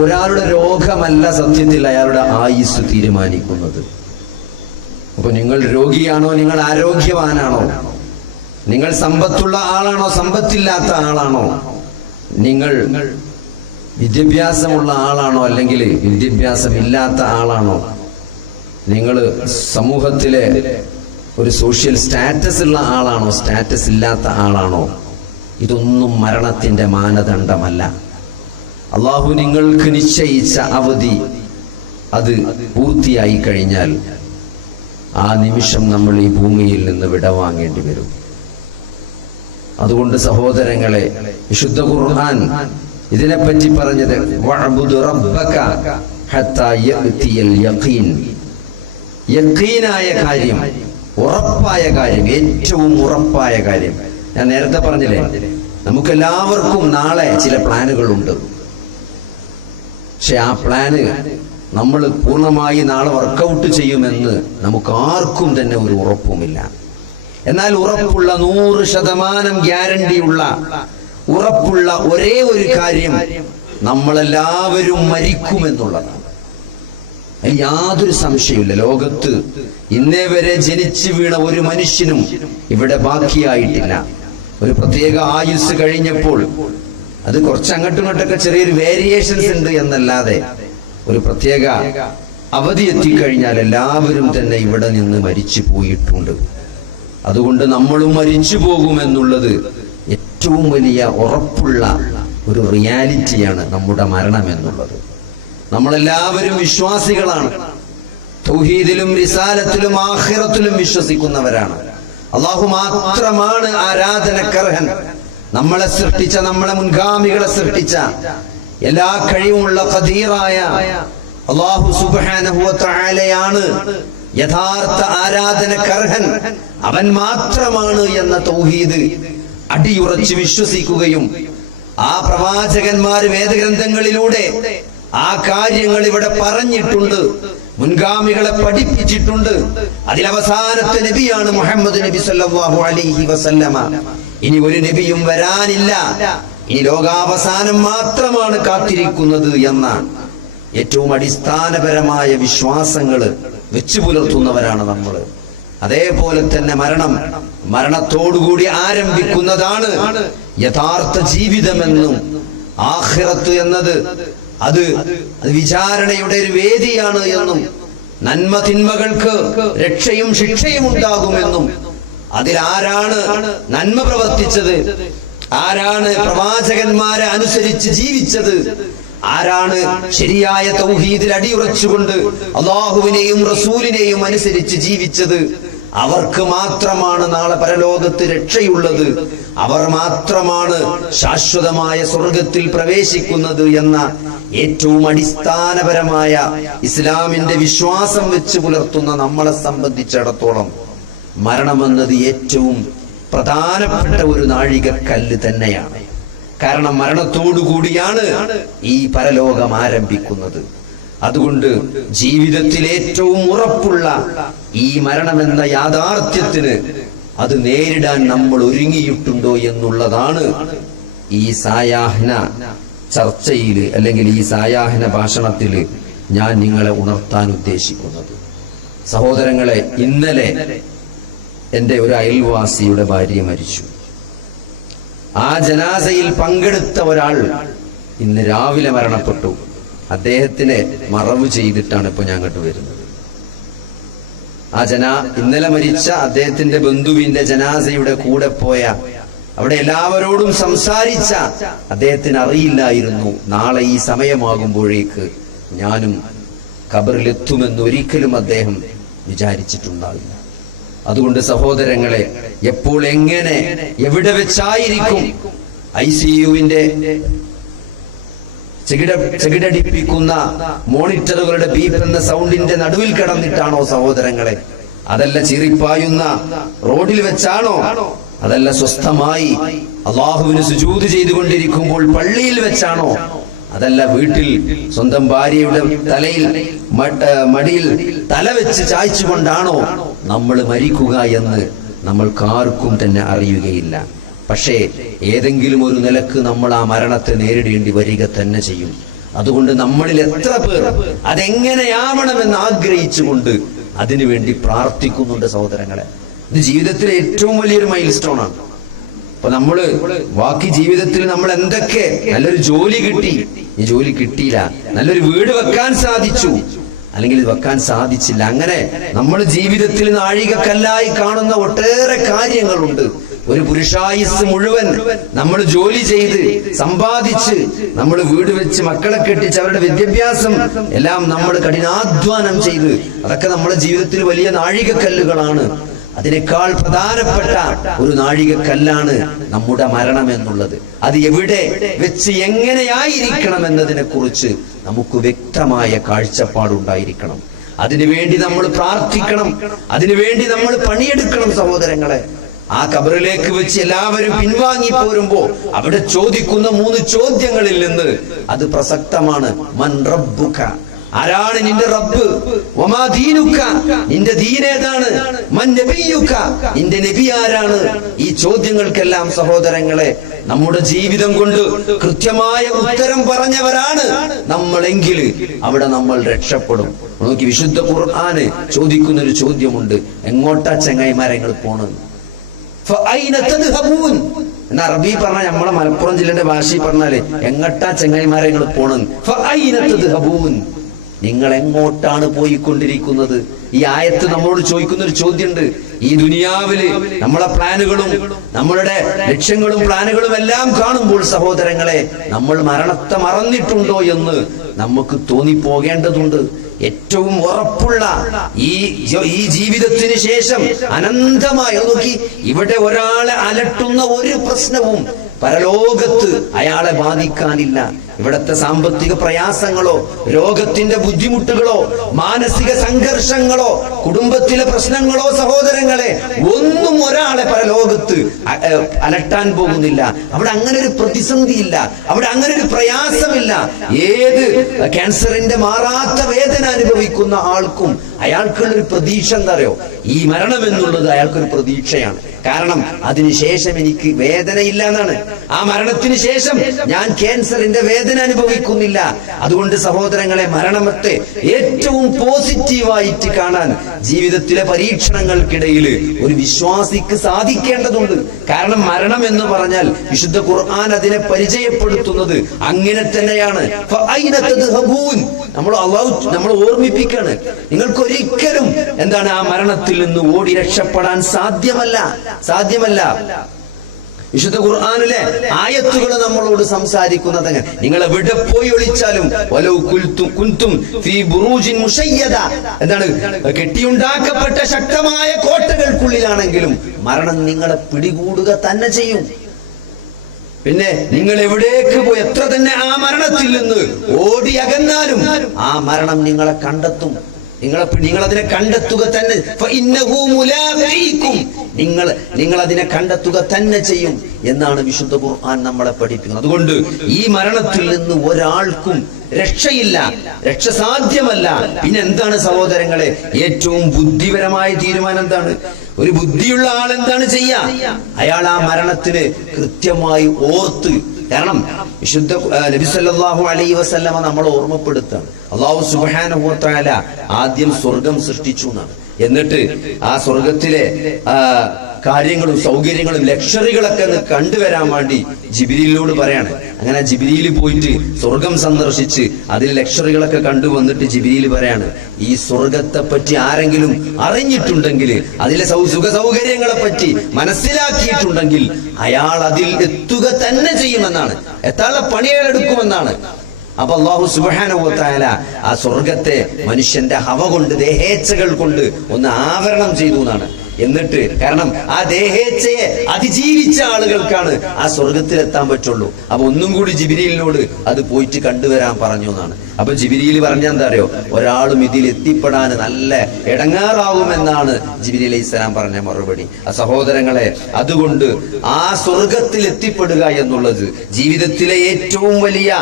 ഒരാളുടെ രോഗമല്ല സത്യത്തിൽ അയാളുടെ ആയുസ് തീരുമാനിക്കുന്നത്. അപ്പൊ നിങ്ങൾ രോഗിയാണോ, നിങ്ങൾ ആരോഗ്യവാനാണോ, നിങ്ങൾ സമ്പത്തുള്ള ആളാണോ, സമ്പത്തില്ലാത്ത ആളാണോ, നിങ്ങൾ വിദ്യാഭ്യാസമുള്ള ആളാണോ, അല്ലെങ്കിൽ വിദ്യാഭ്യാസമില്ലാത്ത ആളാണോ, നിങ്ങൾ സമൂഹത്തിലെ ഒരു സോഷ്യൽ സ്റ്റാറ്റസ് ഉള്ള ആളാണോ, സ്റ്റാറ്റസ് ഇല്ലാത്ത ആളാണോ, ഇതൊന്നും മരണത്തിന്റെ മാനദണ്ഡമല്ല. അള്ളാഹു നിങ്ങൾക്ക് നിശ്ചയിച്ച അവധി അത് പൂർത്തിയായി കഴിഞ്ഞാൽ ആ നിമിഷം നമ്മൾ ഈ ഭൂമിയിൽ നിന്ന് വിടവാങ്ങേണ്ടി വരും. അതുകൊണ്ട് സഹോദരങ്ങളെ, വിശുദ്ധ ഖുർആൻ ഇതിനെപ്പറ്റി പറഞ്ഞത് വഅബ്ദു റബ്ബക ഹത്താ യഅതിയൽ യഖീൻ. യഖീനായ കാര്യം, ഉറപ്പായ കാര്യം, ഏറ്റവും ഉറപ്പായ കാര്യം. ഞാൻ നേരത്തെ പറഞ്ഞില്ലേ, നമുക്കെല്ലാവർക്കും നാളെ ചില പ്ലാനുകളുണ്ട്. പക്ഷെ ആ പ്ലാന് നമ്മൾ പൂർണ്ണമായി നാളെ വർക്കൗട്ട് ചെയ്യുമെന്ന് നമുക്ക് ആർക്കും തന്നെ ഒരു ഉറപ്പുമില്ല. എന്നാൽ ഉറപ്പുള്ള 100% ഗ്യാരണ്ടിയുള്ള ഉറപ്പുള്ള ഒരേ ഒരു കാര്യം, നമ്മളെല്ലാവരും മരിക്കുമെന്നുള്ളതാണ്. അതിൽ യാതൊരു സംശയമില്ല. ലോകത്ത് ഇന്നേ വരെ ജനിച്ചു വീണ ഒരു മനുഷ്യനും ഇവിടെ ബാക്കിയായിട്ടില്ല. ഒരു പ്രത്യേക ആയുസ് കഴിഞ്ഞപ്പോൾ അത് കുറച്ച് അങ്ങോട്ടും ഇങ്ങോട്ടൊക്കെ ചെറിയൊരു വേരിയേഷൻസ് ഉണ്ട് എന്നല്ലാതെ ഒരു പ്രത്യേക അവധി എത്തിക്കഴിഞ്ഞാൽ എല്ലാവരും തന്നെ ഇവിടെ നിന്ന് മരിച്ചു പോയിട്ടുണ്ട്. അതുകൊണ്ട് നമ്മളും മരിച്ചു പോകുമെന്നുള്ളത് ഏറ്റവും വലിയ ഉറപ്പുള്ള ഒരു റിയാലിറ്റിയാണ് നമ്മുടെ മരണം എന്നുള്ളത്. നമ്മളെല്ലാവരും വിശ്വാസികളാണ്. തൗഹീദിലും റിസാലത്തിലും ആഖിറത്തിലും വിശ്വസിക്കുന്നവരാണ്. അല്ലാഹു മാത്രമാണ് ആരാധനക്കർഹൻ. നമ്മളെ സൃഷ്ടിച്ച, നമ്മളെ മുൻഗാമികളെ സൃഷ്ടിച്ച, എല്ലാ കഴിവുമുള്ള ഖദീറായ അല്ലാഹു സുബ്ഹാനഹു വ തആലയാണ് യഥാർത്ഥ ആരാധനക്കർഹൻ. അവൻ മാത്രമാണ് എന്ന തൗഹീദ് അടിയുറച്ച് വിശ്വസിക്കുകയും ആ പ്രവാചകന്മാര് വേദഗ്രന്ഥങ്ങളിലൂടെ ആ കാര്യങ്ങൾ ഇവിടെ പറഞ്ഞിട്ടുണ്ട്, മുൻഗാമികളെ പഠിപ്പിച്ചിട്ടുണ്ട്. അതിലവസാനത്തെ നബിയാണ് മുഹമ്മദ് നബി സല്ലല്ലാഹു അലൈഹി വസല്ലമ. ഇനി ഒരു നബിയും വരാനില്ല, ഇനി ലോകാവസാനം മാത്രമാണ് കാത്തിരിക്കുന്നത് എന്ന ഏറ്റവും അടിസ്ഥാനപരമായ വിശ്വാസങ്ങൾ വെച്ചു പുലർത്തുന്നവരാണ് നമ്മൾ. അതേപോലെ തന്നെ മരണത്തോടുകൂടി ആരംഭിക്കുന്നതാണ് യഥാർത്ഥ ജീവിതമെന്നും ആഖിറത്ത് എന്നത് അത് വിചാരണയുടെ ഒരു വേദിയാണ് എന്നും നന്മ തിന്മകൾക്ക് രക്ഷയും ശിക്ഷയും ഉണ്ടാകുമെന്നും അതിലാരാണ് നന്മ പ്രവർത്തിച്ചത്, ആരാണ് പ്രവാചകന്മാരെ അനുസരിച്ച് ജീവിച്ചത്, ആരാണ് ശരിയായ തൗഹീദിൽ അടിയുറച്ചുകൊണ്ട് അല്ലാഹുവിനെയും റസൂലിനെയും അനുസരിച്ച് ജീവിച്ചത്, അവർക്ക് മാത്രമാണ് നാളെ പരലോകത്ത് രക്ഷയുള്ളത്, അവർ മാത്രമാണ് ശാശ്വതമായ സ്വർഗത്തിൽ പ്രവേശിക്കുന്നത് എന്ന ഏറ്റവും അടിസ്ഥാനപരമായ ഇസ്ലാമിന്റെ വിശ്വാസം വെച്ച് പുലർത്തുന്ന നമ്മളെ സംബന്ധിച്ചിടത്തോളം മരണമെന്നത് ഏറ്റവും പ്രധാനപ്പെട്ട ഒരു നാഴികക്കല്ല് തന്നെയാണ്. കാരണം മരണത്തോടുകൂടിയാണ് ഈ പരലോകം ആരംഭിക്കുന്നത്. അതുകൊണ്ട് ജീവിതത്തിൽ ഏറ്റവും ഉറപ്പുള്ള ഈ മരണമെന്ന യാഥാർത്ഥ്യത്തിന് അത് നേരിടാൻ നമ്മൾ ഒരുങ്ങിയിട്ടുണ്ടോ എന്നുള്ളതാണ് ഈ സായാഹ്ന ചർച്ചയിൽ അല്ലെങ്കിൽ ഈ സായാഹ്ന ഭാഷണത്തിൽ ഞാൻ നിങ്ങളെ ഉണർത്താൻ ഉദ്ദേശിക്കുന്നത്. സഹോദരങ്ങളെ, ഇന്നലെ എൻ്റെ ഒരു അയൽവാസിയുടെ ഭാര്യ മരിച്ചു. ആ ജനാസയിൽ പങ്കെടുത്ത ഒരാൾ ഇന്ന് രാവിലെ മരണപ്പെട്ടു. അദ്ദേഹത്തിനെ മറവ് ചെയ്തിട്ടാണ് ഇപ്പൊ ഞാൻ അങ്ങോട്ട് വരുന്നത്. ഇന്നലെ മരിച്ച അദ്ദേഹത്തിന്റെ ബന്ധുവിന്റെ ജനാസയുടെ കൂടെ പോയ, അവിടെ എല്ലാവരോടും സംസാരിച്ച അദ്ദേഹത്തിന് അറിയില്ലായിരുന്നു നാളെ ഈ സമയമാകുമ്പോഴേക്ക് ഞാനും ഖബറിലെത്തുമെന്ന് ഒരിക്കലും അദ്ദേഹം വിചാരിച്ചിട്ടുണ്ടാവില്ല. അതുകൊണ്ട് സഹോദരങ്ങളെ, എപ്പോൾ എങ്ങനെ എവിടെ വെച്ചായിരിക്കും ICUവിന്റെ ചെകിടടിപ്പിക്കുന്ന മോണിറ്ററുകളുടെ ബീപ്പ് എന്ന സൗണ്ടിന്റെ നടുവിൽ കിടന്നിട്ടാണോ സഹോദരങ്ങളെ? അതല്ല ചീറിപ്പായുന്ന റോഡിൽ വെച്ചാണോ? അതല്ല സ്വസ്ഥമായി അള്ളാഹുവിന് സുജൂദ് ചെയ്തുകൊണ്ടിരിക്കുമ്പോൾ പള്ളിയിൽ വെച്ചാണോ? അതല്ല വീട്ടിൽ സ്വന്തം ഭാര്യയുടെ തലയിൽ മടിയിൽ തല വെച്ച് ചായ്ച്ചുകൊണ്ടാണോ നമ്മൾ മരിക്കുക എന്ന് നമ്മൾക്കാർക്കും തന്നെ അറിയുകയില്ല. പക്ഷേ ഏതെങ്കിലും ഒരു നിലക്ക് നമ്മൾ ആ മരണത്തെ നേരിടേണ്ടി വരിക തന്നെ ചെയ്യും. അതുകൊണ്ട് നമ്മളിൽ എത്ര പേർ അതെങ്ങനെയാവണമെന്ന് ആഗ്രഹിച്ചുകൊണ്ട് അതിനുവേണ്ടി പ്രാർത്ഥിക്കുന്നുണ്ട് സഹോദരങ്ങളെ. ഇത് ജീവിതത്തിലെ ഏറ്റവും വലിയൊരു മൈൽ സ്റ്റോൺ ആണ്. അപ്പൊ നമ്മള് ബാക്കി ജീവിതത്തിൽ നമ്മൾ എന്തൊക്കെ, നല്ലൊരു ജോലി കിട്ടി, ഈ ജോലി കിട്ടിയില്ല, നല്ലൊരു വീട് വെക്കാൻ സാധിച്ചു, അല്ലെങ്കിൽ ഇത് വെക്കാൻ സാധിച്ചില്ല, അങ്ങനെ നമ്മൾ ജീവിതത്തിൽ നാഴികക്കല്ലായി കാണുന്ന ഒട്ടേറെ കാര്യങ്ങളുണ്ട്. ഒരു പുരുഷായുസ് മുഴുവൻ നമ്മൾ ജോലി ചെയ്ത് സമ്പാദിച്ച് നമ്മൾ വീട് വെച്ച് മക്കളെ കെട്ടിച്ച് അവരുടെ വിദ്യാഭ്യാസം എല്ലാം നമ്മൾ കഠിനാധ്വാനം ചെയ്ത്, അതൊക്കെ നമ്മുടെ ജീവിതത്തിൽ വലിയ നാഴികക്കല്ലുകളാണ്. അതിനേക്കാൾ പ്രധാനപ്പെട്ട ഒരു നാഴികക്കല്ലാണ് നമ്മുടെ മരണം എന്നുള്ളത്. അത് എവിടെ വെച്ച് എങ്ങനെയായിരിക്കണം എന്നതിനെ കുറിച്ച് നമുക്ക് വ്യക്തമായ കാഴ്ചപ്പാടുണ്ടായിരിക്കണം. അതിനുവേണ്ടി നമ്മൾ പ്രാർത്ഥിക്കണം, അതിനുവേണ്ടി നമ്മൾ പണിയെടുക്കണം സഹോദരങ്ങളെ. ആ ഖബറിലേക്ക് വെച്ച് എല്ലാവരും പിൻവാങ്ങി പോരുമ്പോ അവിടെ ചോദിക്കുന്ന 3 ചോദ്യങ്ങളിൽ നിന്ന് അത് പ്രസക്തമാണ്. മൻ റബ്ബുക, ആരാണ് നിന്റെ റബ്ബ്? വമാ ദീനുക, നിന്റെ ദീൻ ഏതാണ്? മൻ നബിയുക, നിന്റെ നബി ആരാണ്? ഈ ചോദ്യങ്ങൾക്കെല്ലാം സഹോദരങ്ങളെ നമ്മുടെ ജീവിതം കൊണ്ട് കൃത്യമായ ഉത്തരം പറഞ്ഞവരാണ് നമ്മളെങ്കിൽ അവിടെ നമ്മൾ രക്ഷപ്പെടും. നോക്കി, വിശുദ്ധ ഖുർആന് ചോദിക്കുന്ന ഒരു ചോദ്യമുണ്ട്, എങ്ങോട്ടാ ചങ്ങായിമാരങ്ങൾ പോണത്? എന്നാ അറബി പറഞ്ഞ നമ്മളെ മലപ്പുറം ജില്ലയുടെ ഭാഷയിൽ പറഞ്ഞാല് എങ്ങോട്ടാ ചങ്ങായിമാരങ്ങൾ പോണെന്ന്. നിങ്ങൾ എങ്ങോട്ടാണ് പോയിക്കൊണ്ടിരിക്കുന്നത്? ഈ ആയത്ത് നമ്മളോട് ചോദിക്കുന്ന ഒരു ചോദ്യമുണ്ട്. ഈ ദുനിയാവില് നമ്മളെ പ്ലാനുകളും നമ്മളുടെ ലക്ഷ്യങ്ങളും പ്ലാനുകളും എല്ലാം കാണുമ്പോൾ സഹോദരങ്ങളെ നമ്മൾ മരണത്തെ മറന്നിട്ടുണ്ടോ എന്ന് നമുക്ക് തോന്നിപ്പോകേണ്ടതുണ്ട്. ഏറ്റവും ഉറപ്പുള്ള ഈ ജീവിതത്തിന് ശേഷം അനന്തമായി നോക്കി, ഇവിടെ ഒരാളെ അലട്ടുന്ന ഒരു പ്രശ്നവും പരലോകത്ത് അയാളെ ബാധിക്കാനില്ല. ഇവിടത്തെ സാമ്പത്തിക പ്രയാസങ്ങളോ രോഗത്തിന്റെ ബുദ്ധിമുട്ടുകളോ മാനസിക സംഘർഷങ്ങളോ കുടുംബത്തിലെ പ്രശ്നങ്ങളോ സഹോദരങ്ങളെ ഒന്നും ഒരാളെ പരലോകത്ത് അലട്ടാൻ പോകുന്നില്ല. അവിടെ അങ്ങനെ ഒരു പ്രതിസന്ധിയില്ല, അവിടെ അങ്ങനെ ഒരു പ്രയാസമില്ല. ഏത് ക്യാൻസറിന്റെ മാറാത്ത വേദന അനുഭവിക്കുന്ന ആൾക്കും അയാൾക്കുള്ളൊരു പ്രതീക്ഷ എന്താ അറിയോ? ഈ മരണം എന്നുള്ളത് അയാൾക്കൊരു പ്രതീക്ഷയാണ്. കാരണം അതിനുശേഷം എനിക്ക് വേദനയില്ല എന്നാണ്. ആ മരണത്തിന് ശേഷം ഞാൻ ക്യാൻസറിന്റെ വേദന അനുഭവിക്കുന്നില്ല. അതുകൊണ്ട് സഹോദരങ്ങളെ, മരണത്തെ ഏറ്റവും പോസിറ്റീവായിട്ട് കാണാൻ ജീവിതത്തിലെ പരീക്ഷണങ്ങൾക്കിടയിൽ ഒരു വിശ്വാസിക്ക് സാധിക്കേണ്ടതുണ്ട്. കാരണം മരണം എന്ന് പറഞ്ഞാൽ വിശുദ്ധ ഖുർആൻ അതിനെ പരിചയപ്പെടുത്തുന്നത് അങ്ങനെ തന്നെയാണ്. നമ്മൾ ഓർമ്മിപ്പിക്കാണ്, നിങ്ങൾക്ക് ഒരിക്കലും എന്താണ് ആ മരണത്തിൽ നിന്ന് ഓടി രക്ഷപ്പെടാൻ സാധ്യമല്ല. വിശുദ്ധ ഖുർആനിലെ ആയത്തുകൾ നമ്മളോട് സംസാരിക്കുന്നത് നിങ്ങൾ എവിടെ പോയി ഒളിച്ചാലും എന്താണ്, കെട്ടിയുണ്ടാക്കപ്പെട്ട ശക്തമായ കോട്ടകൾക്കുള്ളിലാണെങ്കിലും മരണം നിങ്ങളെ പിടികൂടുക തന്നെ ചെയ്യും. പിന്നെ നിങ്ങൾ എവിടേക്ക് പോയി എത്ര തന്നെ ആ മരണത്തിൽ നിന്ന് ഓടി അകന്നാലും ആ മരണം നിങ്ങളെ കണ്ടെത്തും. നിങ്ങൾ അതിനെ കണ്ടെത്തുക തന്നെ, നിങ്ങൾ അതിനെ കണ്ടെത്തുക തന്നെ ചെയ്യും എന്നാണ് വിശുദ്ധ ഖുർആൻ നമ്മളെ പഠിപ്പിക്കുന്നത്. അതുകൊണ്ട് ഈ മരണത്തിൽ നിന്ന് ഒരാൾക്കും രക്ഷയില്ല, രക്ഷ സാധ്യമല്ല. പിന്നെ എന്താണ് സഹോദരങ്ങളെ ഏറ്റവും ബുദ്ധിപരമായ തീരുമാനം എന്താണ്? ഒരു ബുദ്ധിയുള്ള ആൾ എന്താണ് ചെയ്യാ? അയാൾ ആ മരണത്തിന് കൃത്യമായി ഓർത്ത്, കാരണം വിശുദ്ധ നബി സല്ലല്ലാഹു അലൈഹി വസല്ലമ നമ്മളെ ഓർമ്മപ്പെടുത്താണ്, അല്ലാഹു സുബ്ഹാനഹു വ തആല ആദ്യം സ്വർഗം സൃഷ്ടിച്ചു എന്നാണ്. എന്നിട്ട് ആ സ്വർഗത്തിലെ കാര്യങ്ങളും സൗകര്യങ്ങളും ലക്ഷറികളൊക്കെ കണ്ടുവരാൻ വേണ്ടി ജിബ്രീലിനോട് പറയാണ്. അങ്ങനെ ജിബ്രീൽ പോയിട്ട് സ്വർഗം സന്ദർശിച്ച് അതിൽ ലക്ഷറികളൊക്കെ കണ്ടുവന്നിട്ട് ജിബ്രീൽ പറയാണ്, ഈ സ്വർഗത്തെ പറ്റി ആരെങ്കിലും അറിഞ്ഞിട്ടുണ്ടെങ്കിൽ, അതിലെ സുഖ സൗകര്യങ്ങളെ പറ്റി മനസ്സിലാക്കിയിട്ടുണ്ടെങ്കിൽ അയാൾ അതിൽ എത്തുക തന്നെ ചെയ്യുമെന്നാണ്, എത്താനുള്ള പണിയെടുക്കുമെന്നാണ്. അപ്പൊ അല്ലാഹു സുബ്ഹാനഹു വ തആല ആ സ്വർഗത്തെ മനുഷ്യന്റെ ഹവ കൊണ്ട്, ദേഹേച്ഛകൾ കൊണ്ട് ഒന്ന് ആവരണം ചെയ്തു എന്നാണ്. എന്നിട്ട് കാരണം ആ ദേഹേച്ഛയെ അതിജീവിച്ച ആളുകൾക്കാണ് ആ സ്വർഗത്തിലെത്താൻ പറ്റുള്ളൂ. അപ്പൊ ഒന്നും കൂടി ജിബ്രീലിനോട് അത് പോയിട്ട് കണ്ടുവരാൻ പറഞ്ഞു എന്നാണ്. അപ്പൊ ജിബ്രീൽ പറഞ്ഞ എന്താ അറിയോ? ഒരാളും ഇതിൽ എത്തിപ്പെടാൻ നല്ല ഇടങ്ങാറാവുമെന്നാണ് ജിബ്രീൽ അലൈഹിസ്സലാം പറഞ്ഞ മറുപടി. ആ സഹോദരങ്ങളെ, അതുകൊണ്ട് ആ സ്വർഗത്തിൽ എത്തിപ്പെടുക എന്നുള്ളത് ജീവിതത്തിലെ ഏറ്റവും വലിയ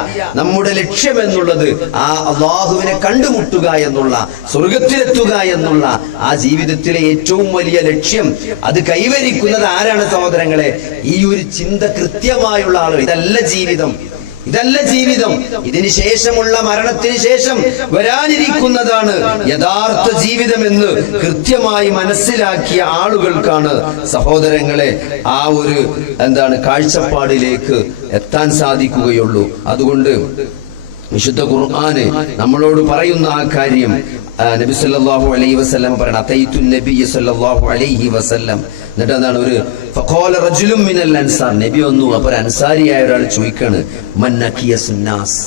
നമ്മുടെ ലക്ഷ്യം എന്നുള്ളത് ആ അല്ലാഹുവിനെ കണ്ടുമുട്ടുക എന്നുള്ള, സ്വർഗത്തിലെത്തുക എന്നുള്ള ആ ജീവിതത്തിലെ ഏറ്റവും വലിയ ലക്ഷ്യം, അത് കൈവരിക്കുന്നത് ആരാണ് സഹോദരങ്ങളെ? ഈ ഒരു ചിന്ത കൃത്യമായുള്ള ആളുകൾ. ഇതല്ല ജീവിതം, ഇതല്ല ജീവിതം. ഇതിന് ശേഷമുള്ള മരണത്തിന് ശേഷം വരാനിരിക്കുന്നതാണ് യഥാർത്ഥ ജീവിതമെന്ന് കൃത്യമായി മനസ്സിലാക്കിയ ആളുകൾക്കാണ് സഹോദരങ്ങളെ ആ ഒരു കാഴ്ചപ്പാടിലേക്ക് എത്താൻ സാധിക്കുകയുള്ളൂ. അതുകൊണ്ട് വിശുദ്ധ ഖുർആന് നമ്മളോട് പറയുന്ന ആ കാര്യം നബി സല്ലല്ലാഹു അലൈഹി വസല്ലം പറയണം, അതൈതു നബി സല്ലല്ലാഹു അലൈഹി വസല്ലം. എന്നിട്ട് എന്താണ്, ഒരു ഫഖാല റജുലുൻ മിനൽ അൻസാർ, നബി വന്നു. അപ്പോൾ ഒരു അൻസാരിയായ ഒരാൾ ചോദിക്കാണ്, മനക്കിയസുന്നാസ്,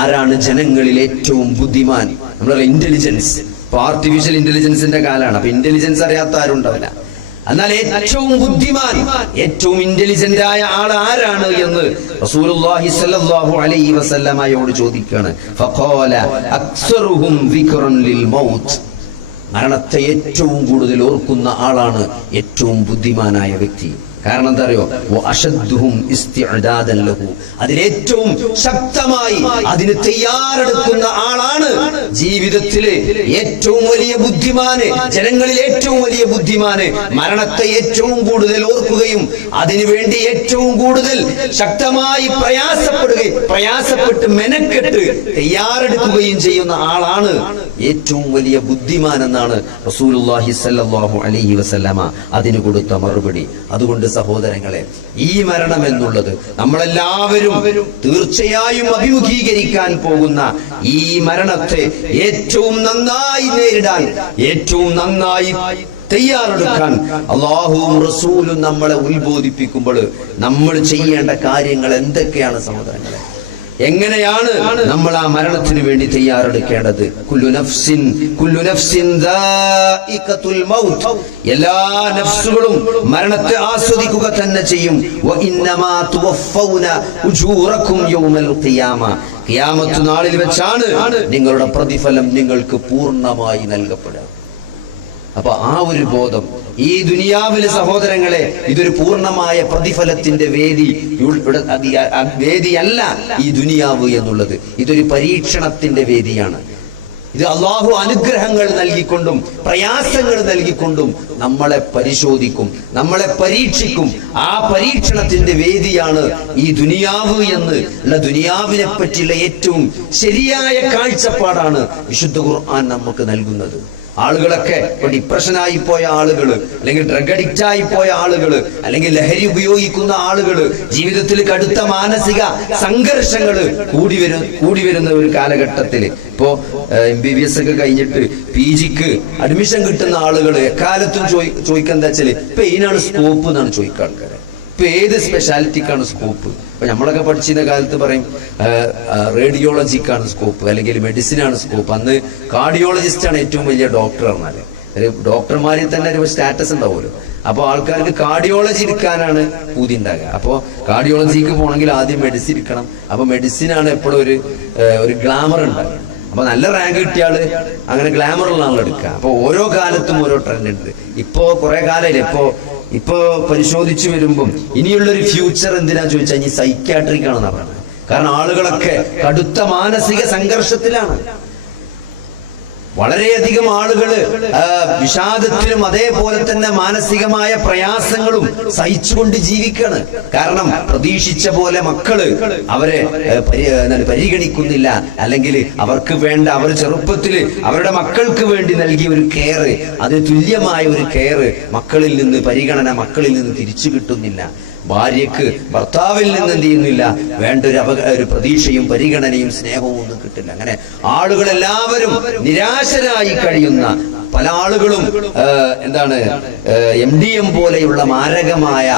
ആരാണ് ജനങ്ങളിൽ ഏറ്റവും ബുദ്ധിമാൻ? നമ്മളെ ഇന്റലിജൻസ്, ഇപ്പൊ ആർട്ടിഫിഷ്യൽ ഇന്റലിജൻസിന്റെ കാലാണ്. അപ്പൊ ഇന്റലിജൻസ് അറിയാത്ത ആരും ഉണ്ടാവില്ല. എന്നാൽ ഏറ്റവും ബുദ്ധിമാൻ, ഏറ്റവും ഇന്റലിജന്റ് ആയ ആൾ ആരാണ് എന്ന് റസൂലുള്ളാഹി സ്വല്ലല്ലാഹു അലൈഹി വസല്ലമയോട് ചോദിക്കാണ്. ഫഖാല അക്സറുഹും ദിക്റൻ ലിൽ മൗത്ത്, മരണത്തെ ഏറ്റവും കൂടുതൽ ഓർക്കുന്ന ആളാണ് ഏറ്റവും ബുദ്ധിമാനായ വ്യക്തി. കാരണം എന്താ അറിയോ, അതിലേറ്റവും ശക്തമായി അതിന് തയ്യാറെടുക്കുന്ന ആളാണ് ജീവിതത്തിലെ ഏറ്റവും വലിയ ബുദ്ധിമാന്, ജനങ്ങളിൽ ഏറ്റവും വലിയ ബുദ്ധിമാന്. മരണത്തെ ഏറ്റവും കൂടുതൽ ഓർക്കുകയും അതിനുവേണ്ടി ഏറ്റവും കൂടുതൽ ശക്തമായി പ്രയാസപ്പെട്ട് മെനക്കെട്ട് തയ്യാറെടുക്കുകയും ചെയ്യുന്ന ആളാണ് ഏറ്റവും വലിയ ബുദ്ധിമാൻ എന്നാണ് റസൂലുള്ളാഹി സ്വല്ലല്ലാഹു അലൈഹി വസല്ലമ അതിന് കൊടുത്ത മറുപടി. അതുകൊണ്ട് സഹോദരങ്ങളെ, ഈ മരണം എന്നുള്ളത് നമ്മളെല്ലാവരും തീർച്ചയായും അഭിമുഖീകരിക്കാൻ പോകുന്ന ഈ മരണത്തെ ഏറ്റവും നന്നായി നേരിടാൻ, ഏറ്റവും നന്നായി തയ്യാറെടുക്കാൻ അല്ലാഹുവും റസൂലും നമ്മളെ ഉത്ബോധിപ്പിക്കുമ്പോൾ നമ്മൾ ചെയ്യേണ്ട കാര്യങ്ങൾ എന്തൊക്കെയാണ് സഹോദരങ്ങളെ? എങ്ങനെയാണ് നമ്മൾ ആ മരണത്തിന് വേണ്ടി തയ്യാറെടുക്കേണ്ടത്? കുല്ലു നഫ്സിൻ ദാഇഖത്തുൽ മൗത്ത്, എല്ലാ നഫ്സുകളും മരണത്തെ ആസ്വദിക്കുക തന്നെ ചെയ്യും. വഇന്നമാ തുവഫൗന ഉജൂറക്കും യൗമൽ ഖിയാമ, ഖിയാമത്ത് നാളിൽ വെച്ചാണ് നിങ്ങളുടെ പ്രതിഫലം നിങ്ങൾക്ക് പൂർണ്ണമായി നൽകപ്പെടുക. അപ്പൊ ആ ഒരു ബോധം ഈ ദുനിയാവിലെ സഹോദരങ്ങളെ, ഇതൊരു പൂർണ്ണമായ പ്രതിഫലത്തിന്റെ വേദിയല്ല ഈ ദുനിയാവ് എന്നുള്ളത്. ഇതൊരു പരീക്ഷണത്തിന്റെ വേദിയാണ്. ഇത് അള്ളാഹു അനുഗ്രഹങ്ങൾ നൽകിക്കൊണ്ടും പ്രയാസങ്ങൾ നൽകിക്കൊണ്ടും നമ്മളെ പരിശോധിക്കും, നമ്മളെ പരീക്ഷിക്കും. ആ പരീക്ഷണത്തിന്റെ വേദിയാണ് ഈ ദുനിയാവ് എന്ന് ഉള്ള ദുനിയാവിനെ പറ്റിയുള്ള ഏറ്റവും ശരിയായ കാഴ്ചപ്പാടാണ് വിശുദ്ധ ഖുർആൻ നമുക്ക് നൽകുന്നത്. ആളുകളൊക്കെ ഇപ്പൊ ഡിപ്രഷനായി പോയ ആളുകൾ, അല്ലെങ്കിൽ ഡ്രഗ് അഡിക്റ്റ് ആയി പോയ ആളുകൾ, അല്ലെങ്കിൽ ലഹരി ഉപയോഗിക്കുന്ന ആളുകൾ, ജീവിതത്തിൽ കടുത്ത മാനസിക സംഘർഷങ്ങൾ കൂടി വരുന്ന ഒരു കാലഘട്ടത്തിൽ ഇപ്പോ MBBS ഒക്കെ കഴിഞ്ഞിട്ട് PGക്ക് അഡ്മിഷൻ കിട്ടുന്ന ആളുകൾ എക്കാലത്തും ചോദിക്കുക എന്താ വെച്ചാല്, ഇപ്പൊ ഇതിനാണ് സ്കോപ്പ് എന്നാണ് ചോദിക്കുക ആൾക്കാരെ. ഇപ്പൊ ഏത് സ്പെഷ്യാലിറ്റിക്കാണ് സ്കോപ്പ്? ഇപ്പൊ നമ്മളൊക്കെ പഠിച്ചിരുന്ന കാലത്ത് പറയും റേഡിയോളജിക്കാണ് സ്കോപ്പ്, അല്ലെങ്കിൽ മെഡിസിനാണ് സ്കോപ്പ്. അന്ന് കാർഡിയോളജിസ്റ്റ് ആണ് ഏറ്റവും വലിയ ഡോക്ടർ പറഞ്ഞാല്. ഡോക്ടർമാരിൽ തന്നെ ഒരു സ്റ്റാറ്റസ് ഉണ്ടാവുമല്ലോ. അപ്പൊ ആൾക്കാർക്ക് കാർഡിയോളജി എടുക്കാനാണ് പൂതി ഉണ്ടാകുക. അപ്പൊ കാർഡിയോളജിക്ക് പോകണമെങ്കിൽ ആദ്യം മെഡിസിൻ എടുക്കണം. അപ്പൊ മെഡിസിനാണ് എപ്പോഴും ഒരു ഗ്ലാമർ ഉണ്ടാകുക. അപ്പൊ നല്ല റാങ്ക് കിട്ടിയാള് അങ്ങനെ ഗ്ലാമറുള്ള ആൾ എടുക്കുക. അപ്പൊ ഓരോ കാലത്തും ഓരോ ട്രെൻഡ് ഉണ്ട്. ഇപ്പോ കുറെ കാലമില്ല, ഇപ്പോ പരിശോധിച്ചു വരുമ്പം ഇനിയുള്ളൊരു ഫ്യൂച്ചർ എന്തിനാ ചോദിച്ചാൽ ഇനി സൈക്യാട്രിക് ആണെന്നാ പറയുന്നത്. കാരണം ആളുകളൊക്കെ കടുത്ത മാനസിക സംഘർഷത്തിലാണ്. വളരെയധികം ആളുകൾ വിഷാദത്തിലും അതേപോലെ തന്നെ മാനസികമായ പ്രയാസങ്ങളും സഹിച്ചുകൊണ്ട് ജീവിക്കാണ്. കാരണം പ്രതീക്ഷിച്ച പോലെ മക്കള് അവരെ പരിഗണിക്കുന്നില്ല, അല്ലെങ്കിൽ അവർക്ക് വേണ്ട, അവർ ചെറുപ്പത്തിൽ അവരുടെ മക്കൾക്ക് വേണ്ടി നൽകിയ ഒരു കെയർ, അതിന് തുല്യമായ ഒരു കെയർ മക്കളിൽ നിന്ന്, പരിഗണന മക്കളിൽ നിന്ന് തിരിച്ചു കിട്ടുന്നില്ല. ഭാര്യക്ക് ഭർത്താവിൽ നിന്ന് എന്ത് ചെയ്യുന്നില്ല, വേണ്ട ഒരു പ്രതീക്ഷയും പരിഗണനയും സ്നേഹവും ഒന്നും കിട്ടില്ല. അങ്ങനെ ആളുകളെല്ലാവരും നിരാശരായി കഴിയുന്ന പല ആളുകളും MDM പോലെയുള്ള മാരകമായ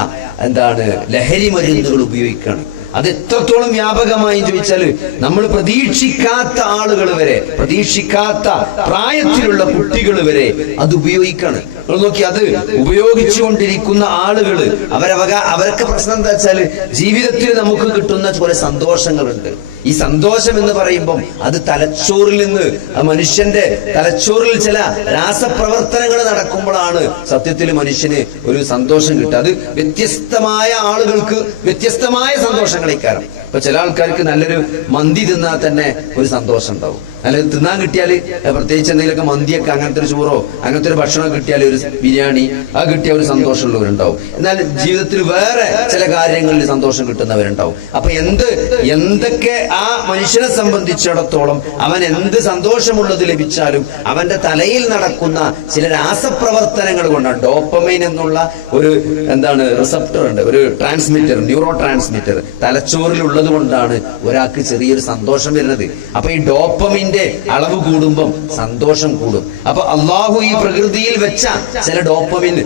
ലഹരി മരുന്നുകൾ ഉപയോഗിക്കുകയാണ്. അത് എത്രത്തോളം വ്യാപകമായി ചോദിച്ചാല് നമ്മൾ പ്രതീക്ഷിക്കാത്ത ആളുകൾ വരെ, പ്രതീക്ഷിക്കാത്ത പ്രായത്തിലുള്ള കുട്ടികൾ വരെ അത് ഉപയോഗിക്കാണ്. നമ്മൾ നോക്കി, അത് ഉപയോഗിച്ചുകൊണ്ടിരിക്കുന്ന ആളുകള് അവർക്ക് പ്രശ്നം എന്താ വെച്ചാല് ജീവിതത്തിൽ നമുക്ക് കിട്ടുന്ന കുറെ സന്തോഷങ്ങളുണ്ട്. ഈ സന്തോഷം എന്ന് പറയുമ്പം അത് തലച്ചോറിൽ നിന്ന്, മനുഷ്യന്റെ തലച്ചോറിൽ ചില രാസപ്രവർത്തനങ്ങൾ നടക്കുമ്പോഴാണ് സത്യത്തിൽ മനുഷ്യന് ഒരു സന്തോഷം കിട്ടുക. അത് വ്യത്യസ്തമായ ആളുകൾക്ക് വ്യത്യസ്തമായ സന്തോഷങ്ങളേക്കാരം. ഇപ്പൊ ചില ആൾക്കാർക്ക് നല്ലൊരു മന്തി തിന്നാൽ തന്നെ ഒരു സന്തോഷം ഉണ്ടാവും. അല്ലെങ്കിൽ തിന്നാൻ കിട്ടിയാല് പ്രത്യേകിച്ച് എന്തെങ്കിലുമൊക്കെ മന്തിയൊക്കെ അങ്ങനത്തെ ഒരു ചോറോ അങ്ങനത്തെ ഒരു ഭക്ഷണം കിട്ടിയാൽ, ഒരു ബിരിയാണി അത് കിട്ടിയ ഒരു സന്തോഷമുള്ളവരുണ്ടാവും. എന്നാൽ ജീവിതത്തിൽ വേറെ ചില കാര്യങ്ങളിൽ സന്തോഷം കിട്ടുന്നവരുണ്ടാവും. അപ്പൊ എന്തൊക്കെ ആ മനുഷ്യനെ സംബന്ധിച്ചിടത്തോളം അവൻ എന്ത് സന്തോഷമുള്ളത് ലഭിച്ചാലും അവന്റെ തലയിൽ നടക്കുന്ന ചില രാസപ്രവർത്തനങ്ങൾ കൊണ്ടാണ്. ഡോപ്പമൈൻ എന്നുള്ള ഒരു റിസപ്റ്റർ ഉണ്ട്, ഒരു ട്രാൻസ്മിറ്റർ, ന്യൂറോ ട്രാൻസ്മിറ്റർ തലച്ചോറിൽ ഉള്ളത് കൊണ്ടാണ് ഒരാൾക്ക് ചെറിയൊരു സന്തോഷം വരുന്നത്. അപ്പൊ ഈ ഡോപ്പമിന്റെ അളവ് കൂടുമ്പം സന്തോഷം കൂടും. അപ്പൊ അള്ളാഹു ഈ പ്രകൃതിയിൽ വെച്ച ചില ഡോപ്പമിൻ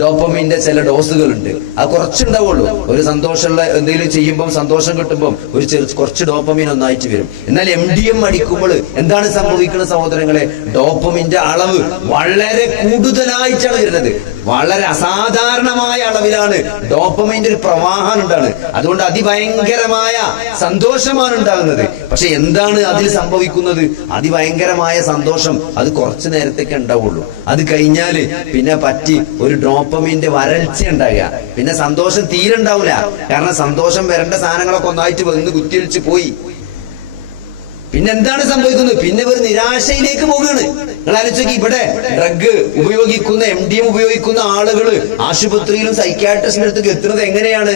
ഡോപ്പമിന്റെ ചില ഡോസുകളുണ്ട്. അത് കുറച്ചുണ്ടാവുള്ളൂ. ഒരു സന്തോഷമുള്ള എന്തെങ്കിലും ചെയ്യുമ്പോൾ സന്തോഷം കിട്ടുമ്പോൾ കുറച്ച് ഡോപ്പമിൻ ഒന്നായിട്ട് വരും. എന്നാൽ MDM അടിക്കുമ്പോൾ എന്താണ് സംഭവിക്കുന്നത് സഹോദരങ്ങളെ? ഡോപ്പമിന്റെ അളവ് വളരെ കൂടുതലായിട്ടാണ് വരുന്നത്. വളരെ അസാധാരണമായ അളവിലാണ് ഡോപ്പമിന്റെ ഒരു പ്രവാഹം ഉണ്ടാണ്. അതുകൊണ്ട് അതിഭയങ്കരമായ സന്തോഷമാണ് ഉണ്ടാകുന്നത്. പക്ഷെ എന്താണ് അതിൽ സംഭവിക്കുന്നത്? അതിഭയങ്കരമായ സന്തോഷം അത് കുറച്ചു നേരത്തേക്ക് ഉണ്ടാവുള്ളൂ. അത് കഴിഞ്ഞാല് പിന്നെ പറ്റി ഒരു ഡോപ്പമിന്റെ വരൾച്ച ഉണ്ടാകുക. പിന്നെ സന്തോഷം തീരെ ഉണ്ടാവില്ല. കാരണം സന്തോഷം വരേണ്ട സാധനങ്ങളൊക്കെ ഒന്നായിട്ട് വന്ന് കുത്തിയൊലിച്ച് പോയി. പിന്നെ എന്താണ് സംഭവിക്കുന്നത്? പിന്നെ ഒരു നിരാശയിലേക്ക് പോവുകയാണ്. നിങ്ങൾ ആലോചിച്ച് ഇവിടെ ഡ്രഗ് ഉപയോഗിക്കുന്ന MDM ഉപയോഗിക്കുന്ന ആളുകൾ ആശുപത്രിയിലും സൈക്യാട്രിസ്റ്റിന്റെ അടുത്തേക്ക് എത്തുന്നത് എങ്ങനെയാണ്?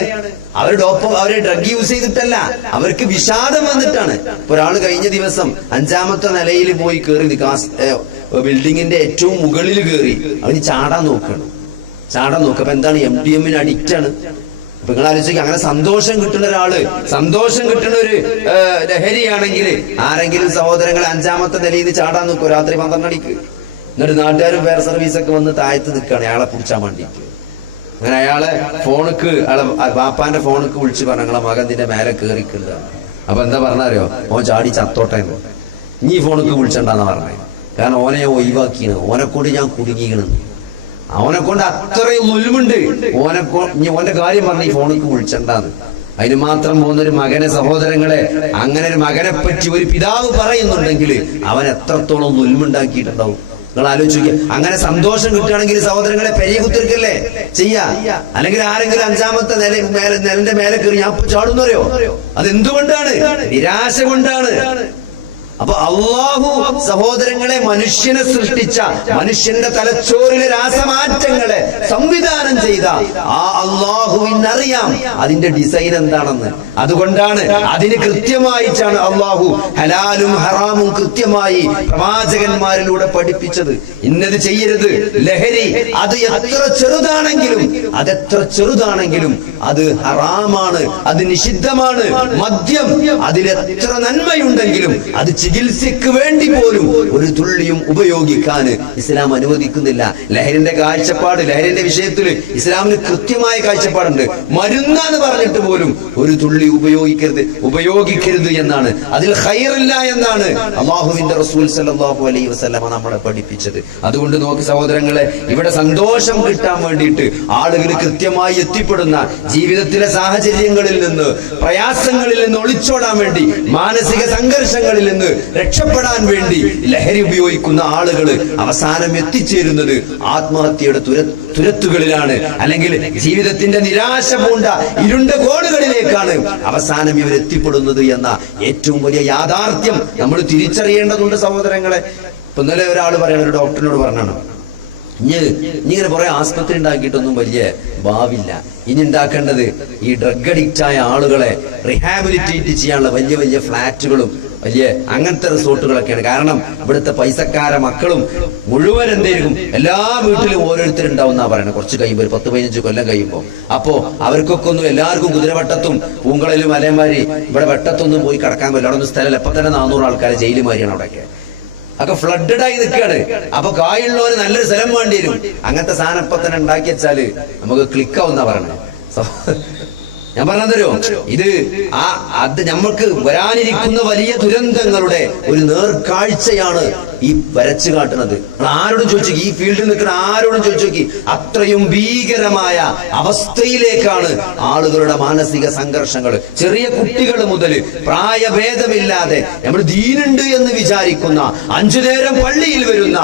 അവര് ഡ്രഗ് യൂസ് ചെയ്തിട്ടല്ല, അവർക്ക് വിഷാദം വന്നിട്ടാണ്. ഇപ്പൊ ഒരാൾ കഴിഞ്ഞ ദിവസം 5ാമത്തെ നിലയിൽ പോയി കയറി ബിൽഡിങ്ങിന്റെ ഏറ്റവും മുകളിൽ കയറി അവന് ചാടാൻ നോക്കണം. അപ്പൊ എന്താണ്? MDM-ന് അഡിക്റ്റ് ആണ്. അപ്പൊ നിങ്ങൾ ആലോചിക്കുക, അങ്ങനെ സന്തോഷം കിട്ടുന്ന ഒരാള്, സന്തോഷം കിട്ടുന്ന ഒരു ലഹരിയാണെങ്കിൽ ആരെങ്കിലും സഹോദരങ്ങളെ 5ാമത്തെ നിലയിൽ നിന്ന് ചാടാൻ നോക്കും രാത്രി 12 മണിക്ക്. എന്നിട്ട് നാട്ടുകാരും ഫയർ സർവീസൊക്കെ വന്ന് താഴത്ത് നിൽക്കുകയാണ് അയാളെ പിടിച്ചാൻ വേണ്ടിയിട്ട്. അങ്ങനെ അയാളെ ബാപ്പാന്റെ ഫോണിക്ക് വിളിച്ച് പറഞ്ഞു, ഞങ്ങളെ മകൻ ഇതിന്റെ മേലെ കയറിക്കില്ല. അപ്പൊ എന്താ പറഞ്ഞാലോ, ഓൻ ചാടി ചത്തോട്ടെ, നീ ഫോണിക്ക് വിളിച്ചണ്ടെന്നാ പറഞ്ഞേ. കാരണം ഓനെ ഞാൻ ഒഴിവാക്കിയാണ്, ഓനെ കൊണ്ട് ഞാൻ കുടുങ്ങിക്കണം, അവനെ കൊണ്ട് അത്രയും മുൽമുണ്ട്, ഓന്റെ കാര്യം പറഞ്ഞ ഈ ഫോണിക്ക് വിളിച്ചണ്ടാന്ന്. അതിന് മാത്രം പോകുന്നൊരു മകനെ, സഹോദരങ്ങളെ, അങ്ങനെ ഒരു മകനെ പറ്റി ഒരു പിതാവ് പറയുന്നുണ്ടെങ്കിൽ അവൻ എത്രത്തോളം മുൽമുണ്ടാക്കിയിട്ടുണ്ടാവും. നിങ്ങൾ ആലോചിക്കുക. അങ്ങനെ സന്തോഷം കിട്ടുകയാണെങ്കിൽ സഹോദരങ്ങളെ പെരിയ കുത്തിരിക്കല്ലേ ചെയ്യാ. അല്ലെങ്കിൽ ആരെങ്കിലും 5ാമത്തെ നിലന്റെ മേലെ കയറി ഞാൻ ചാടുന്നറിയോ? അതെന്തുകൊണ്ടാണ്? നിരാശ കൊണ്ടാണ്. അപ്പൊ അള്ളാഹു സഹോദരങ്ങളെ മനുഷ്യനെ സൃഷ്ടിച്ച, മനുഷ്യന്റെ തലച്ചോറിലെ രാസമാറ്റങ്ങളെ സംവിധാനം ചെയ്ത ആ അള്ളാഹുവിനറിയാം അതിന്റെ ഡിസൈൻ എന്താണെന്ന്. അതുകൊണ്ടാണ് അതിന് കൃത്യമായിട്ടാണ് അള്ളാഹു ഹലാലും ഹറാമും കൃത്യമായി പ്രവാചകന്മാരിലൂടെ പഠിപ്പിച്ചത്. ഇന്നത് ചെയ്യരുത്, ലഹരി അത് എത്ര ചെറുതാണെങ്കിലും അത് ഹറാമാണ്, അത് നിഷിദ്ധമാണ്. മദ്യം അതിലെത്ര നന്മയുണ്ടെങ്കിലും അത് ചികിത്സയ്ക്ക് വേണ്ടി പോലും ഒരു തുള്ളിയും ഉപയോഗിക്കാൻ ഇസ്ലാം അനുവദിക്കുന്നില്ല. ലഹരിന്റെ കാഴ്ചപ്പാട്, ലഹരിന്റെ വിഷയത്തിൽ ഇസ്ലാമിന് കൃത്യമായ കാഴ്ചപ്പാടുണ്ട്. മരുന്നാന്ന് പറഞ്ഞിട്ട് പോലും ഒരു തുള്ളി ഉപയോഗിക്കരുത് എന്നാണ്, അതിൽ ഖൈറില്ല എന്നാണ് അല്ലാഹുവിന്റെ റസൂൽ സല്ലല്ലാഹു അലൈഹി വസല്ലമ നമ്മളെ പഠിപ്പിച്ചത്. അതുകൊണ്ട് നോക്കി സഹോദരങ്ങളെ, ഇവിടെ സന്തോഷം കിട്ടാൻ വേണ്ടിയിട്ട് ആളുകൾ കൃത്യമായി എത്തിപ്പെടുന്ന, ജീവിതത്തിലെ സാഹചര്യങ്ങളിൽ നിന്ന്, പ്രയാസങ്ങളിൽ നിന്ന് ഒളിച്ചോടാൻ വേണ്ടി, മാനസിക സംഘർഷങ്ങളിൽ നിന്ന് രക്ഷപ്പെടാൻ വേണ്ടി ലഹരി ഉപയോഗിക്കുന്ന ആളുകൾ അവസാനം എത്തിച്ചേരുന്നത് ആത്മഹത്യയുടെ തുരത്തുകളിലാണ്, അല്ലെങ്കിൽ ജീവിതത്തിന്റെ നിരാശ പൂണ്ട ഇരുണ്ട കോണുകളിലേക്കാണ് അവസാനം ഇവർ എത്തിപ്പെടുന്നത് എന്ന ഏറ്റവും വലിയ യാഥാർത്ഥ്യം നമ്മൾ തിരിച്ചറിയേണ്ടതുണ്ട് സഹോദരങ്ങളെ. ഇപ്പൊ ഇന്നലെ ഒരാൾ പറയണ, ഒരു ഡോക്ടറിനോട് പറഞ്ഞാണ്, ഇങ്ങനെ കുറെ ആസ്പത്രി ഉണ്ടാക്കിയിട്ടൊന്നും വലിയ ഭാവില്ല. ഇനി ഉണ്ടാക്കേണ്ടത് ഈ ഡ്രഗ് അഡിക്റ്റായ ആളുകളെ റീഹാബിലിറ്റേറ്റ് ചെയ്യാനുള്ള വലിയ വലിയ ഫ്ലാറ്റുകളും വലിയ അങ്ങനത്തെ റിസോർട്ടുകളൊക്കെയാണ്. കാരണം ഇവിടുത്തെ പൈസക്കാര മക്കളും മുഴുവൻ എന്തായിരിക്കും, എല്ലാ വീട്ടിലും ഓരോരുത്തരുണ്ടാവുന്ന പറയുന്നത്. കുറച്ച് കഴിയുമ്പോൾ ഒരു 10-15 കൊല്ലം കഴിയുമ്പോൾ അപ്പോ അവർക്കൊക്കെ ഒന്നും എല്ലാവർക്കും കുതിരവട്ടത്തും പൂങ്കളയിലും അലയന്മാരി ഇവിടെ വെട്ടത്തൊന്നും പോയി കിടക്കാൻ പറ്റില്ല. അവിടെ ഒന്നും സ്ഥലമില്ല. എപ്പം തന്നെ 400 ആൾക്കാരെ ജയില് മാരിയാണ് അവിടെയൊക്കെ. ഒക്കെ ഫ്ലഡഡ് ആയി നിൽക്കുകയാണ്. അപ്പൊ കായുള്ളവന് നല്ലൊരു സ്ഥലം വേണ്ടി വരും. അങ്ങനത്തെ സാധനം ഇപ്പൊ തന്നെ ഉണ്ടാക്കി വെച്ചാല് നമുക്ക് ക്ലിക്കാവുന്ന പറയണേ. ഞാൻ പറഞ്ഞതരോ, ഇത് അത് നമ്മൾക്ക് വരാനിരിക്കുന്ന വലിയ ദുരന്തങ്ങളുടെ ഒരു നേർക്കാഴ്ചയാണ് ഈ വരച്ചു കാട്ടുന്നത്. ആരോടും ചോദിച്ചു, ഈ ഫീൽഡിൽ നിൽക്കുന്ന ആരോടും ചോദിച്ചു, അത്രയും ഭീകരമായ അവസ്ഥയിലേക്കാണ് ആളുകളുടെ മാനസിക സംഘർഷങ്ങൾ. ചെറിയ കുട്ടികൾ മുതൽ പ്രായഭേദമില്ലാതെ നമ്മൾ ദീനുണ്ട് എന്ന് വിചാരിക്കുന്ന 5 നേരം പള്ളിയിൽ വരുന്ന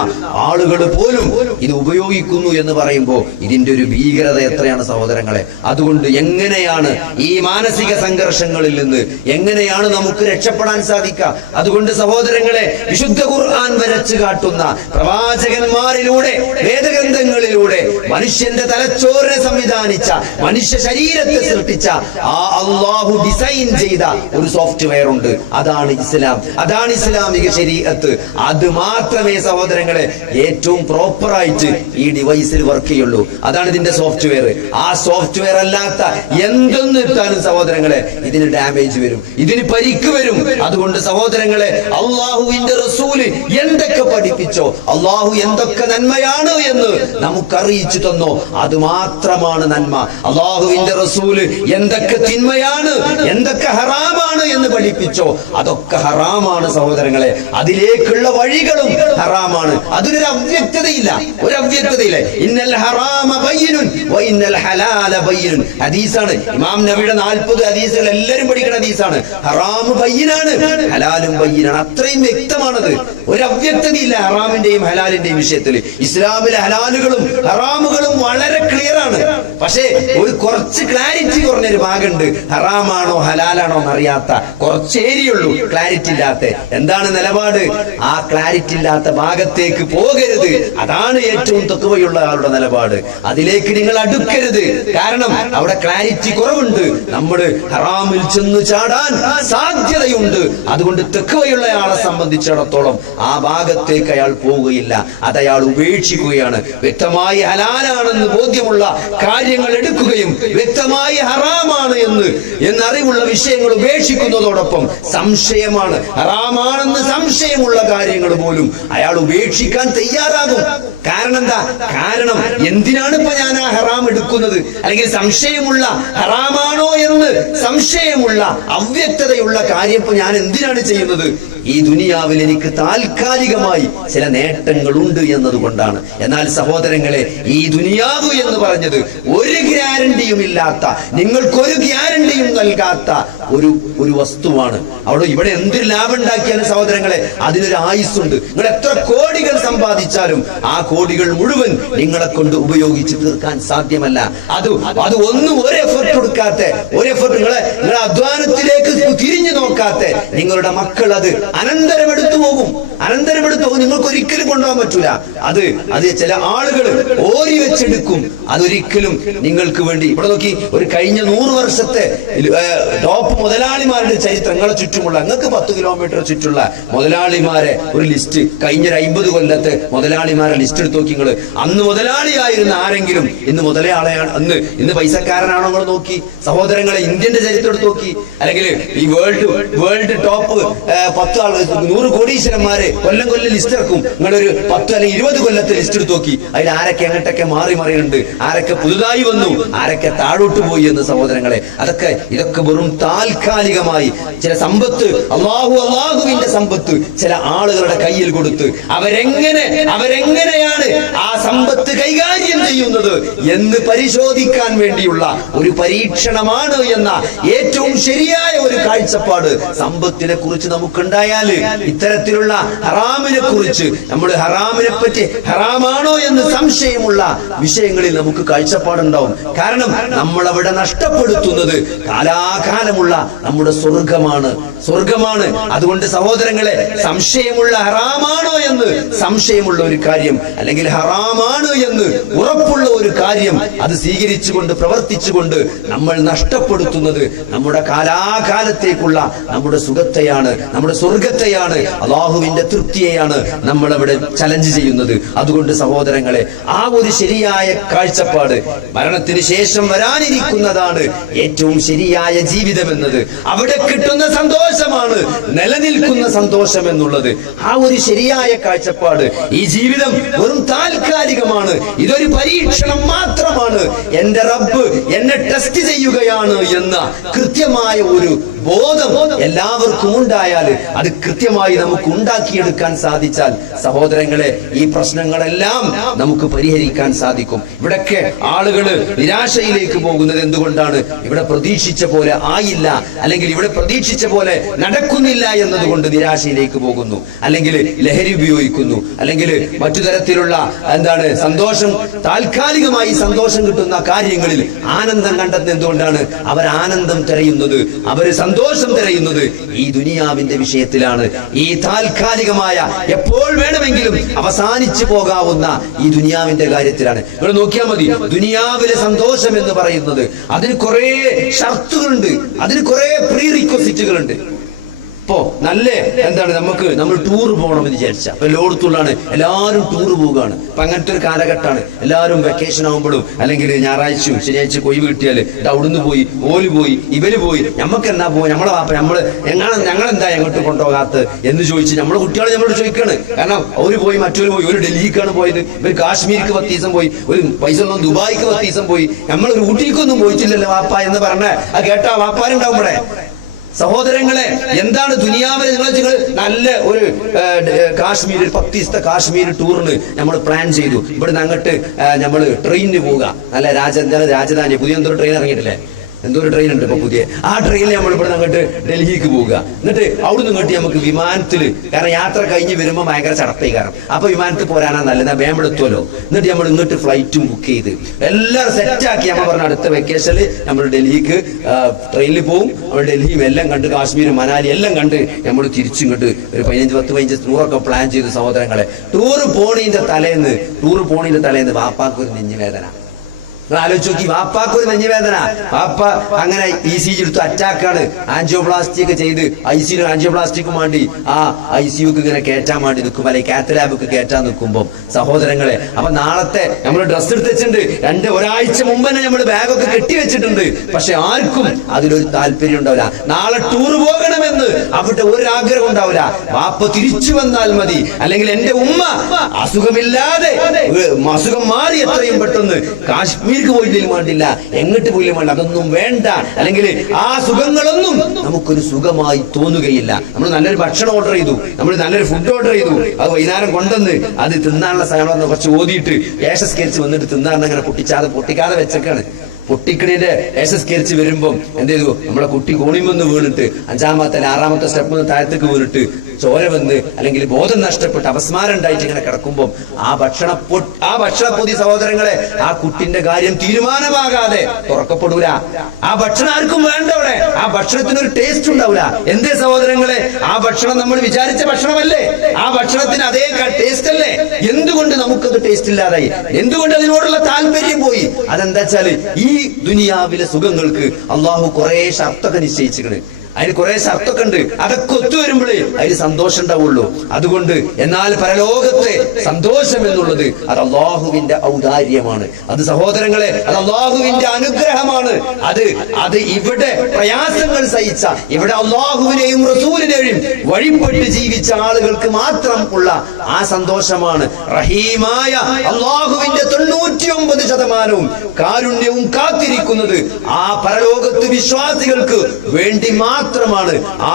ആളുകൾ പോലും ഇത് ഉപയോഗിക്കുന്നു എന്ന് പറയുമ്പോൾ ഇതിന്റെ ഒരു ഭീകരത എത്രയാണ് സഹോദരങ്ങളെ. അതുകൊണ്ട് എങ്ങനെയാണ് ഈ മാനസിക സംഘർഷങ്ങളിൽ നിന്ന് എങ്ങനെയാണ് നമുക്ക് രക്ഷപ്പെടാൻ സാധിക്കുക? അതുകൊണ്ട് സഹോദരങ്ങളെ, വിശുദ്ധ ഖുർആൻ വരച്ചു കാട്ടുന്ന പ്രവാചകന്മാരിലൂടെ, വേദഗ്രന്ഥങ്ങളിലൂടെ മനുഷ്യന്റെ തലച്ചോറിനെ സംവിധാനിച്ച, മനുഷ്യ ശരീരത്തെ സൃഷ്ടിച്ച ആ അള്ളാഹു ഡിസൈൻ ചെയ്ത ഒരു സോഫ്റ്റ്വെയർ ഉണ്ട്. അതാണ് ഇസ്ലാം, അതാണ് ഇസ്ലാമിക ശരീഅത്ത്. അത് മാത്രമേ സഹോദരങ്ങളെ ഏറ്റവും പ്രോപ്പറായിട്ട് ഈ ഡിവൈസിൽ വർക്ക് ചെയ്യുള്ളൂ. അതാണ് ഇതിന്റെ സോഫ്റ്റ്വെയർ. ആ സോഫ്റ്റ്വെയർ അല്ലാത്ത എന്തൊന്നും ഇട്ടാലും സഹോദരങ്ങളെ ഇതിന് ഡാമേജ് വരും, ഇതിന് പരിക്ക് വരും. അതുകൊണ്ട് സഹോദരങ്ങളെ, അള്ളാഹുവിന്റെ റസൂല് എന്തൊക്കെ പഠിപ്പിച്ചോ, അള്ളാഹു എന്തൊക്കെ നന്മയാണ് എന്ന് നമുക്ക് അറിയിച്ചു തന്നോ, അത് മാത്രമാണ് നന്മ. അള്ളാഹുവിന്റെ റസൂല് എന്തൊക്കെ തിന്മയാണ്, എന്തൊക്കെ ഹറാമാണ് എന്ന് പഠിപ്പിച്ചോ, അതൊക്കെ ഹറാമാണ് സഹോദരങ്ങളെ. അതിലേക്കുള്ള വഴികളും ഹറാമാണ്. അതിനൊരു അവ്യക്തതയില്ല, ഒരു അവ്യക്തതയില്ല. ഇന്നൽ ഹറാമ ബയ്യിനുൻ വ ഇന്നൽ ഹലാല ബയ്യിനുൻ. ഹദീസാണ്. ഇമാം നബിയുടെ 40 ഹദീസുകൾ എല്ലാവരും പഠിക്കുന്ന ഹദീസാണ്. ഹറാം ബയ്യിനാണ്, ഹലാലും ബയ്യിനാണ്. അത്രയും വ്യക്തമാണത്. ഒരു അവ്യക്തതയില്ല ഹറാമിന്റെയും ഹലാലിന്റെയും വിഷയത്തിൽ. ഇസ്ലാമിലെ ഹലാലുകളും ഹറാമുകളും വളരെ ക്ലിയർ ആണ്. പക്ഷേ ഒരു കുറച്ച് ക്ലാരിറ്റി കുറഞ്ഞൊരു ഭാഗമുണ്ട്. ഹറാമാണോ ഹലാലാണോ എന്നറിയാത്ത കുറച്ച് ഏരിയുള്ളൂ ക്ലാരിറ്റി ഇല്ലാത്ത. എന്താണ് നിലപാട്? ആ ക്ലാരിറ്റി ഇല്ലാത്ത ഭാഗത്തേക്ക് പോകരുത്. അതാണ് ഏറ്റവും തഖ്വയുള്ള ആളുടെ നിലപാട്. അതിലേക്ക് നിങ്ങൾ അടുക്കരുത്. കാരണം അവിടെ ക്ലാരിറ്റി കുറവുണ്ട്. നമ്മൾ ഹറാമിൽ ചെന്ന് ചാടാൻ സാധ്യതയുണ്ട്. അതുകൊണ്ട് തഖ്വയുള്ള ആളെ സംബന്ധിച്ചിടത്തോളം ആ ഭാഗത്തേക്ക് അയാൾ പോവുകയില്ല, അത് അയാൾ ഉപേക്ഷിക്കുകയാണ്. വ്യക്തമായി ഹലാലാണെന്ന് ബോധ്യമുള്ള കാര്യങ്ങൾ എടുക്കുകയും വ്യക്തമായി ഹറാമാണ് എന്നറിവുള്ള വിഷയങ്ങൾ ഉപേക്ഷിക്കുന്നതോടൊപ്പം സംശയമാണ്, ഹറാമാണെന്ന് സംശയമുള്ള കാര്യങ്ങൾ പോലും അയാൾ ഉപേക്ഷിക്കാൻ തയ്യാറാകും. കാരണം എന്താ? കാരണം എന്തിനാണ് ഇപ്പൊ ഞാൻ ആ ഹറാം എടുക്കുന്നത്? അല്ലെങ്കിൽ സംശയമുള്ള ഹറാമാണോ എന്ന് സംശയമുള്ള അവ്യക്തതയുള്ള കാര്യം ഇപ്പൊ ഞാൻ എന്തിനാണ് ചെയ്യുന്നത്? ഈ ദുനിയാവിൽ എനിക്ക് താൽക്കാലികമായി ചില നേട്ടങ്ങളുണ്ട് എന്നതുകൊണ്ടാണ്. എന്നാൽ സഹോദരങ്ങളെ, ഈ ദുനിയാവ് എന്ന് പറഞ്ഞത് ഒരു ഗ്യാരണ്ടിയും ഇല്ലാത്ത, നിങ്ങൾക്കൊരു ഗ്യാരണ്ടിയും നൽകാത്ത ഒരു വസ്തുവാണ്. അവിടെ ഇവിടെ എന്തൊരു ലാഭം ഉണ്ടാക്കിയാലും സഹോദരങ്ങളെ അതിനൊരു ആയുസ്സുണ്ട്. നിങ്ങൾ എത്ര കോടികൾ സമ്പാദിച്ചാലും ആ കോടികൾ മുഴുവൻ നിങ്ങളെ കൊണ്ട് ഉപയോഗിച്ച് തീർക്കാൻ സാധ്യമല്ല. അത് ഒന്നും ഒരു എഫർട്ട് കൊടുക്കാത്ത, ഒരു എഫർട്ട് നിങ്ങളെ അധ്വാനത്തിലേക്ക് തിരിഞ്ഞു നോക്കാത്ത നിങ്ങളുടെ മക്കൾ അത് അനന്തരമെടുത്തു പോകും. നിങ്ങൾക്ക് ഒരിക്കലും കൊണ്ടുപോകാൻ പറ്റൂല. അത് ചില ആളുകൾ ഓരി വെച്ചെടുക്കും. അതൊരിക്കലും നിങ്ങൾക്ക് വേണ്ടി. ഇവിടെ നോക്കി, ഒരു കഴിഞ്ഞ 100 വർഷത്തെ ടോപ്പ് മുതലാളിമാരുടെ ചരിത്രങ്ങളെ ചുറ്റുമുള്ള, നിങ്ങൾക്ക് 10 കിലോമീറ്റർ ചുറ്റുള്ള മുതലാളിമാരെ ഒരു ലിസ്റ്റ്, കഴിഞ്ഞ 50 കൊല്ലത്തെ മുതലാളിമാരെ ലിസ്റ്റ് എടുത്ത് നോക്കി നിങ്ങൾ. അന്ന് മുതലാളിയായിരുന്ന ആരെങ്കിലും ഇന്ന് മുതലാളിയാണ്, ഇന്ന് പൈസക്കാരനാണോ നിങ്ങൾ നോക്കി സഹോദരങ്ങളെ. ഇന്ത്യന്റെ ചരിത്രം എടുത്ത് നോക്കി, അല്ലെങ്കിൽ ഈ വേൾഡ് ടോപ്പ് 10 ആൾ 100 കോടീശ്വരന്മാരെ കൊല്ലം ലിസ്റ്റ് ഇറക്കും. നിങ്ങളൊരു 10 അല്ലെങ്കിൽ 20 കൊല്ലത്തെ ലിസ്റ്റ് എടുത്ത് നോക്കി. അതിൽ ആരൊക്കെ എങ്ങോട്ടൊക്കെ മാറിയുണ്ട്, ആരൊക്കെ പുതുതായി വന്നു, ആരൊക്കെ താഴോട്ട് പോയി എന്ന് സഹോദരങ്ങളെ. ഇതൊക്കെ വെറും താൽക്കാലികമായി ചില സമ്പത്ത്, അള്ളാഹുവിന്റെ സമ്പത്ത് ചില ആളുകളുടെ കയ്യിൽ കൊടുത്ത് അവരെങ്ങനെയാണ് ആ സമ്പത്ത് കൈകാര്യം ചെയ്യുന്നത് എന്ന് പരിശോധിക്കാൻ വേണ്ടിയുള്ള ഒരു പരീക്ഷണമാണ് എന്ന ഏറ്റവും ശരിയായ ഒരു കാഴ്ചപ്പാട് സമ്പത്തിനെ കുറിച്ച് നമുക്കുണ്ടായാൽ, ഇത്തരത്തിലുള്ള ഹറാമിനെ കുറിച്ച്, നമ്മൾ ഹറാമിനെ പറ്റി ഹറാമാണോ എന്ന് സംശയമുള്ള വിഷയങ്ങളിൽ നമുക്ക് കാഴ്ചപ്പാടുണ്ടാവും. കാരണം നമ്മൾ അവിടെ നഷ്ടപ്പെടുത്തുന്നത് കാലാകാലമുള്ള നമ്മുടെ സ്വർഗമാണ്. അതുകൊണ്ട് സഹോദരങ്ങളെ, സംശയമുള്ള ഹറാമാണോ എന്ന് സംശയമുള്ള ഒരു കാര്യം, അല്ലെങ്കിൽ ഹറാമാണ് എന്ന് ഉറപ്പുള്ള ഒരു കാര്യം, അത് സ്വീകരിച്ചുകൊണ്ട് പ്രവർത്തിച്ചുകൊണ്ട് നമ്മൾ നഷ്ടപ്പെടുത്തുന്നത് നമ്മുടെ കാലാകാലത്തേക്കുള്ള നമ്മുടെ സുഖത്തെയാണ്, നമ്മുടെ സ്വർഗത്തെയാണ്, അള്ളാഹുവിന്റെ തൃപ്തിയെയാണ് നമ്മൾ അവിടെ ചലഞ്ച് ചെയ്യുന്നത്. അതുകൊണ്ട് സഹോദരങ്ങളെ, ആ ഒരു ശരിയായ കാഴ്ചപ്പാട്, മരണത്തിന് ശേഷം വരാനിരിക്കുന്നതാണ് ഏറ്റവും ശരിയായ ജീവിതം എന്നത്, അവിടെ കിട്ടുന്ന സന്തോഷമാണ് നിലനിൽക്കുന്ന സന്തോഷം എന്നുള്ളത്. ആ ഒരു ശരിയായ കാഴ്ചപ്പാട്, ഈ ജീവിതം വെറും താൽക്കാലികമാണ്, ഇതൊരു പരീക്ഷണം മാത്രമാണ്, എന്റെ റബ്ബ് എന്നെ ടെസ്റ്റ് ചെയ്യുകയാണ് എന്ന കൃത്യമായ ഒരു ബോധം എല്ലാവർക്കും ഉണ്ടായാൽ, അത് കൃത്യമായി നമുക്ക് ഉണ്ടാക്കിയെടുക്കാൻ സാധിച്ചാൽ സഹോദരങ്ങളെ, ഈ പ്രശ്നങ്ങളെല്ലാം നമുക്ക് പരിഹരിക്കാൻ സാധിക്കും. ഇവിടൊക്കെ ആളുകൾ നിരാശയിലേക്ക് പോകുന്നത് എന്തുകൊണ്ടാണ്? ഇവിടെ പ്രതീക്ഷിച്ച പോലെ ആയില്ല, അല്ലെങ്കിൽ ഇവിടെ പ്രതീക്ഷിച്ച പോലെ നടക്കുന്നില്ല എന്നതുകൊണ്ട് നിരാശയിലേക്ക് പോകുന്നു, അല്ലെങ്കിൽ ലഹരി ഉപയോഗിക്കുന്നു, അല്ലെങ്കിൽ മറ്റു തരത്തിലുള്ള സന്തോഷം, താൽക്കാലികമായി സന്തോഷം കിട്ടുന്ന കാര്യങ്ങളിൽ ആനന്ദം കണ്ടെത്തുന്നത് എന്തുകൊണ്ടാണ്? അവർ ആനന്ദം തിരയുന്നത്, അവർ സന്തോഷം തിരയുന്നത് ഈ ദുനിയാവിന്റെ വിഷയത്തിലാണ്. ഈ താൽക്കാലികമായ, എപ്പോൾ വേണമെങ്കിലും അവസാനിച്ചു പോകാവുന്ന ഈ ദുനിയാവിന്റെ കാര്യത്തിലാണ്. നിങ്ങൾ നോക്കിയാൽ മതി, ദുനിയാവിലെ സന്തോഷം എന്ന് പറയുന്നത് അതിന് കുറെ ഷർത്തുകളുണ്ട്, അതിന് കുറെ പ്രീ റിക്വസിറ്റുകളുണ്ട്. ഇപ്പോ നല്ല നമ്മൾ ടൂർ പോകണമെന്ന് വിചാരിച്ച എല്ലായിടത്തുള്ളാണ്, എല്ലാവരും ടൂർ പോവുകയാണ്. അപ്പൊ അങ്ങനത്തെ ഒരു കാലഘട്ടമാണ്. എല്ലാവരും വെക്കേഷൻ ആകുമ്പോഴും അല്ലെങ്കിൽ ഞായറാഴ്ചയും ശനിയാഴ്ച കൊയ്വ് കിട്ടിയാല് അവിടുന്ന് പോയി, ഓല് പോയി, ഇവര് പോയി, നമുക്ക് എന്നാ പോയി, നമ്മളെ വാപ്പ ഞങ്ങളെന്താ എങ്ങോട്ട് കൊണ്ടുപോകാത്ത എന്ന് ചോദിച്ച് നമ്മളെ കുട്ടികളെ നമ്മളോട് ചോദിക്കാണ്. കാരണം അവര് പോയി, മറ്റൊരു പോയി, ഒരു ഡൽഹിക്കാണ് പോയത്, ഇവർ കാശ്മീർക്ക് 10 ദിവസം പോയി, ഒരു പൈസ ഉള്ള ദുബായിക്ക് 10 ദിവസം പോയി, നമ്മൾ ഒരു ഊട്ടിക്കൊന്നും പോയിട്ടില്ലല്ലോ വാപ്പ എന്ന് പറഞ്ഞ ആ കേട്ടാ വാപ്പാരുണ്ടാവുമ്പോഴേ. സഹോദരങ്ങളെ, എന്താണ് ദുനിയാവിൽ നിങ്ങൾ നല്ല ഒരു കാശ്മീർ 10 ദിവസത്തെ കാശ്മീർ ടൂറിന് നമ്മൾ പ്ലാൻ ചെയ്തു. ഇവിടുന്ന് അങ്ങോട്ട് നമ്മൾ ട്രെയിനിന് പോവുക. നല്ല രാജധാനി പുതിയ എന്തൊരു ട്രെയിൻ ഇറങ്ങിയിട്ടില്ലേ, എന്തൊരു ട്രെയിൻ ഉണ്ട് ഇപ്പൊ പുതിയ, ആ ട്രെയിനിൽ നമ്മൾ ഇവിടെ അങ്ങോട്ട് ഡൽഹിക്ക് പോവുക. എന്നിട്ട് അവിടുന്ന് ഇങ്ങോട്ട് നമുക്ക് വിമാനത്തില്, കാരണം യാത്ര കഴിഞ്ഞ് വരുമ്പോ ഭയങ്കര ചടപ്പേ കാരണം, അപ്പൊ വിമാനത്തിൽ പോരാനാ നല്ലത്, വേമ്പെടുത്തുമല്ലോ. എന്നിട്ട് നമ്മൾ ഇങ്ങോട്ട് ഫ്ലൈറ്റും ബുക്ക് ചെയ്ത് എല്ലാം സെറ്റാക്കി നമ്മൾ പറഞ്ഞ അടുത്ത വെക്കേഷനിൽ നമ്മൾ ഡൽഹിക്ക് ട്രെയിനിൽ പോവും. നമ്മൾ ഡൽഹിയും എല്ലാം കണ്ട്, കാശ്മീരും മനാലി എല്ലാം കണ്ട് നമ്മൾ തിരിച്ചിങ്ങോട്ട് ഒരു 15 ടൂറൊക്കെ പ്ലാൻ ചെയ്തു. സഹോദരങ്ങളെ, ടൂർ പോണീന്റെ തലേന്ന് വാപ്പാക്ക് ഒരു നെഞ്ചുവേദന. ആലോചിച്ച് നോക്കി, വാപ്പാക്ക് ഒരു നെഞ്ഞുവേദന. വാപ്പ അങ്ങനെ ECG എടുത്തു, അറ്റാക്കാണ്, ആൻജിയോപ്ലാസ്റ്റി ഒക്കെ ചെയ്ത് ICU ആൻജിയോപ്ലാസ്റ്റിക്കും വേണ്ടി ആ ICUക്ക് ഇങ്ങനെ കയറ്റാൻ വേണ്ടി നിൽക്കും, അല്ലെങ്കിൽ കാത്തലാബിക്ക് കയറ്റാൻ നിൽക്കുമ്പോ സഹോദരങ്ങളെ, അപ്പൊ നാളത്തെ നമ്മൾ ഡ്രസ് എടുത്ത് വെച്ചിട്ടുണ്ട്, ഒരാഴ്ച മുമ്പ് തന്നെ നമ്മൾ ബാഗൊക്കെ കെട്ടിവെച്ചിട്ടുണ്ട്. പക്ഷെ ആർക്കും അതിലൊരു താല്പര്യം ഉണ്ടാവില്ല. നാളെ ടൂർ പോകണമെന്ന് അവിടെ ഒരു ആഗ്രഹം ഉണ്ടാവില്ല. വാപ്പ തിരിച്ചു വന്നാൽ മതി, അല്ലെങ്കിൽ എന്റെ ഉമ്മ അസുഖമില്ലാതെ, അസുഖം മാറി എത്രയും പെട്ടെന്ന് കാശ്മീർ പോയില്ലും വേണ്ടില്ല, എങ്ങോട്ട് പോയില്ലും വേണ്ട, അതൊന്നും വേണ്ട. അല്ലെങ്കിൽ ആ സുഖങ്ങളൊന്നും നമുക്കൊരു സുഖമായി തോന്നുകയില്ല. നമ്മൾ നല്ലൊരു ഭക്ഷണം ഓർഡർ ചെയ്തു, നമ്മൾ നല്ലൊരു ഫുഡ് ഓർഡർ ചെയ്തു, അത് വൈകുന്നേരം കൊണ്ടുവന്ന് അത് തിന്നാനുള്ള സാധനം കുറച്ച് ഓതിയിട്ട് ഏഷസ്കരിച്ച് വന്നിട്ട് തിന്നാറിന് അങ്ങനെ പൊട്ടിക്കാതെ വെച്ചേക്കാണ്. പൊട്ടിക്കണിന്റെ ഏഷസ്കരിച്ച് വരുമ്പം എന്ത് ചെയ്തു, നമ്മളെ കുട്ടി കോണിമൊന്ന് വീണിട്ട് 5ാമത്തെ 6ാമത്തെ സ്റ്റെപ്പ് താഴത്തേക്ക് വീണിട്ട് ചോര വന്ന്, അല്ലെങ്കിൽ ബോധം നഷ്ടപ്പെട്ട് അപസ്മാരം ഉണ്ടായിട്ട് ഇങ്ങനെ കിടക്കുമ്പോൾ ആ ഭക്ഷണപ്പൊതി സഹോദരങ്ങളെ, ആ കുട്ടിന്റെ കാര്യം തീരുമാനമാകാതെ തുറക്കപ്പെടൂല. ആ ഭക്ഷണം ആർക്കും വേണ്ട. അവിടെ ആ ഭക്ഷണത്തിനൊരു ടേസ്റ്റ് ഉണ്ടാവില്ല. എന്തേ സഹോദരങ്ങളെ, ആ ഭക്ഷണം നമ്മൾ വിചാരിച്ച ഭക്ഷണമല്ലേ, ആ ഭക്ഷണത്തിന് അതേ ടേസ്റ്റ് അല്ലേ? എന്തുകൊണ്ട് നമുക്കത് ടേസ്റ്റ് ഇല്ലാതായി? എന്തുകൊണ്ട് അതിനോടുള്ള താല്പര്യം പോയി? അതെന്താ വെച്ചാല്, ഈ ദുനിയാവിലെ സുഖങ്ങൾക്ക് അള്ളാഹു കുറെ ഷർത്തൊക്കെ നിശ്ചയിച്ചിട്ടുണ്ട്. അതിന് കുറെ ഷർത്തൊക്കെ ഉണ്ട്. അതൊക്കെ ഒത്തുവരുമ്പോഴേ അതിന് സന്തോഷം ഉണ്ടാവുള്ളൂ. അതുകൊണ്ട് എന്നാൽ പരലോകത്തെ സന്തോഷം എന്നുള്ളത് അത് അള്ളാഹുവിന്റെ ഔദാര്യമാണ്. അത് സഹോദരങ്ങളെ, അത് അള്ളാഹുവിന്റെ അനുഗ്രഹമാണ്. അത് ഇവിടെ പ്രയാസങ്ങൾ സഹിച്ച, ഇവിടെ അള്ളാഹുവിനെയും റസൂലിനെയും വഴിപ്പെട്ട് ജീവിച്ച ആളുകൾക്ക് മാത്രം ഉള്ള ആ സന്തോഷമാണ്. റഹീമായ അള്ളാഹുവിന്റെ 99% കാരുണ്യവും കാത്തിരിക്കുന്നത് ആ പരലോകത്ത് വിശ്വാസികൾക്ക് വേണ്ടി മാത്രമാണ്.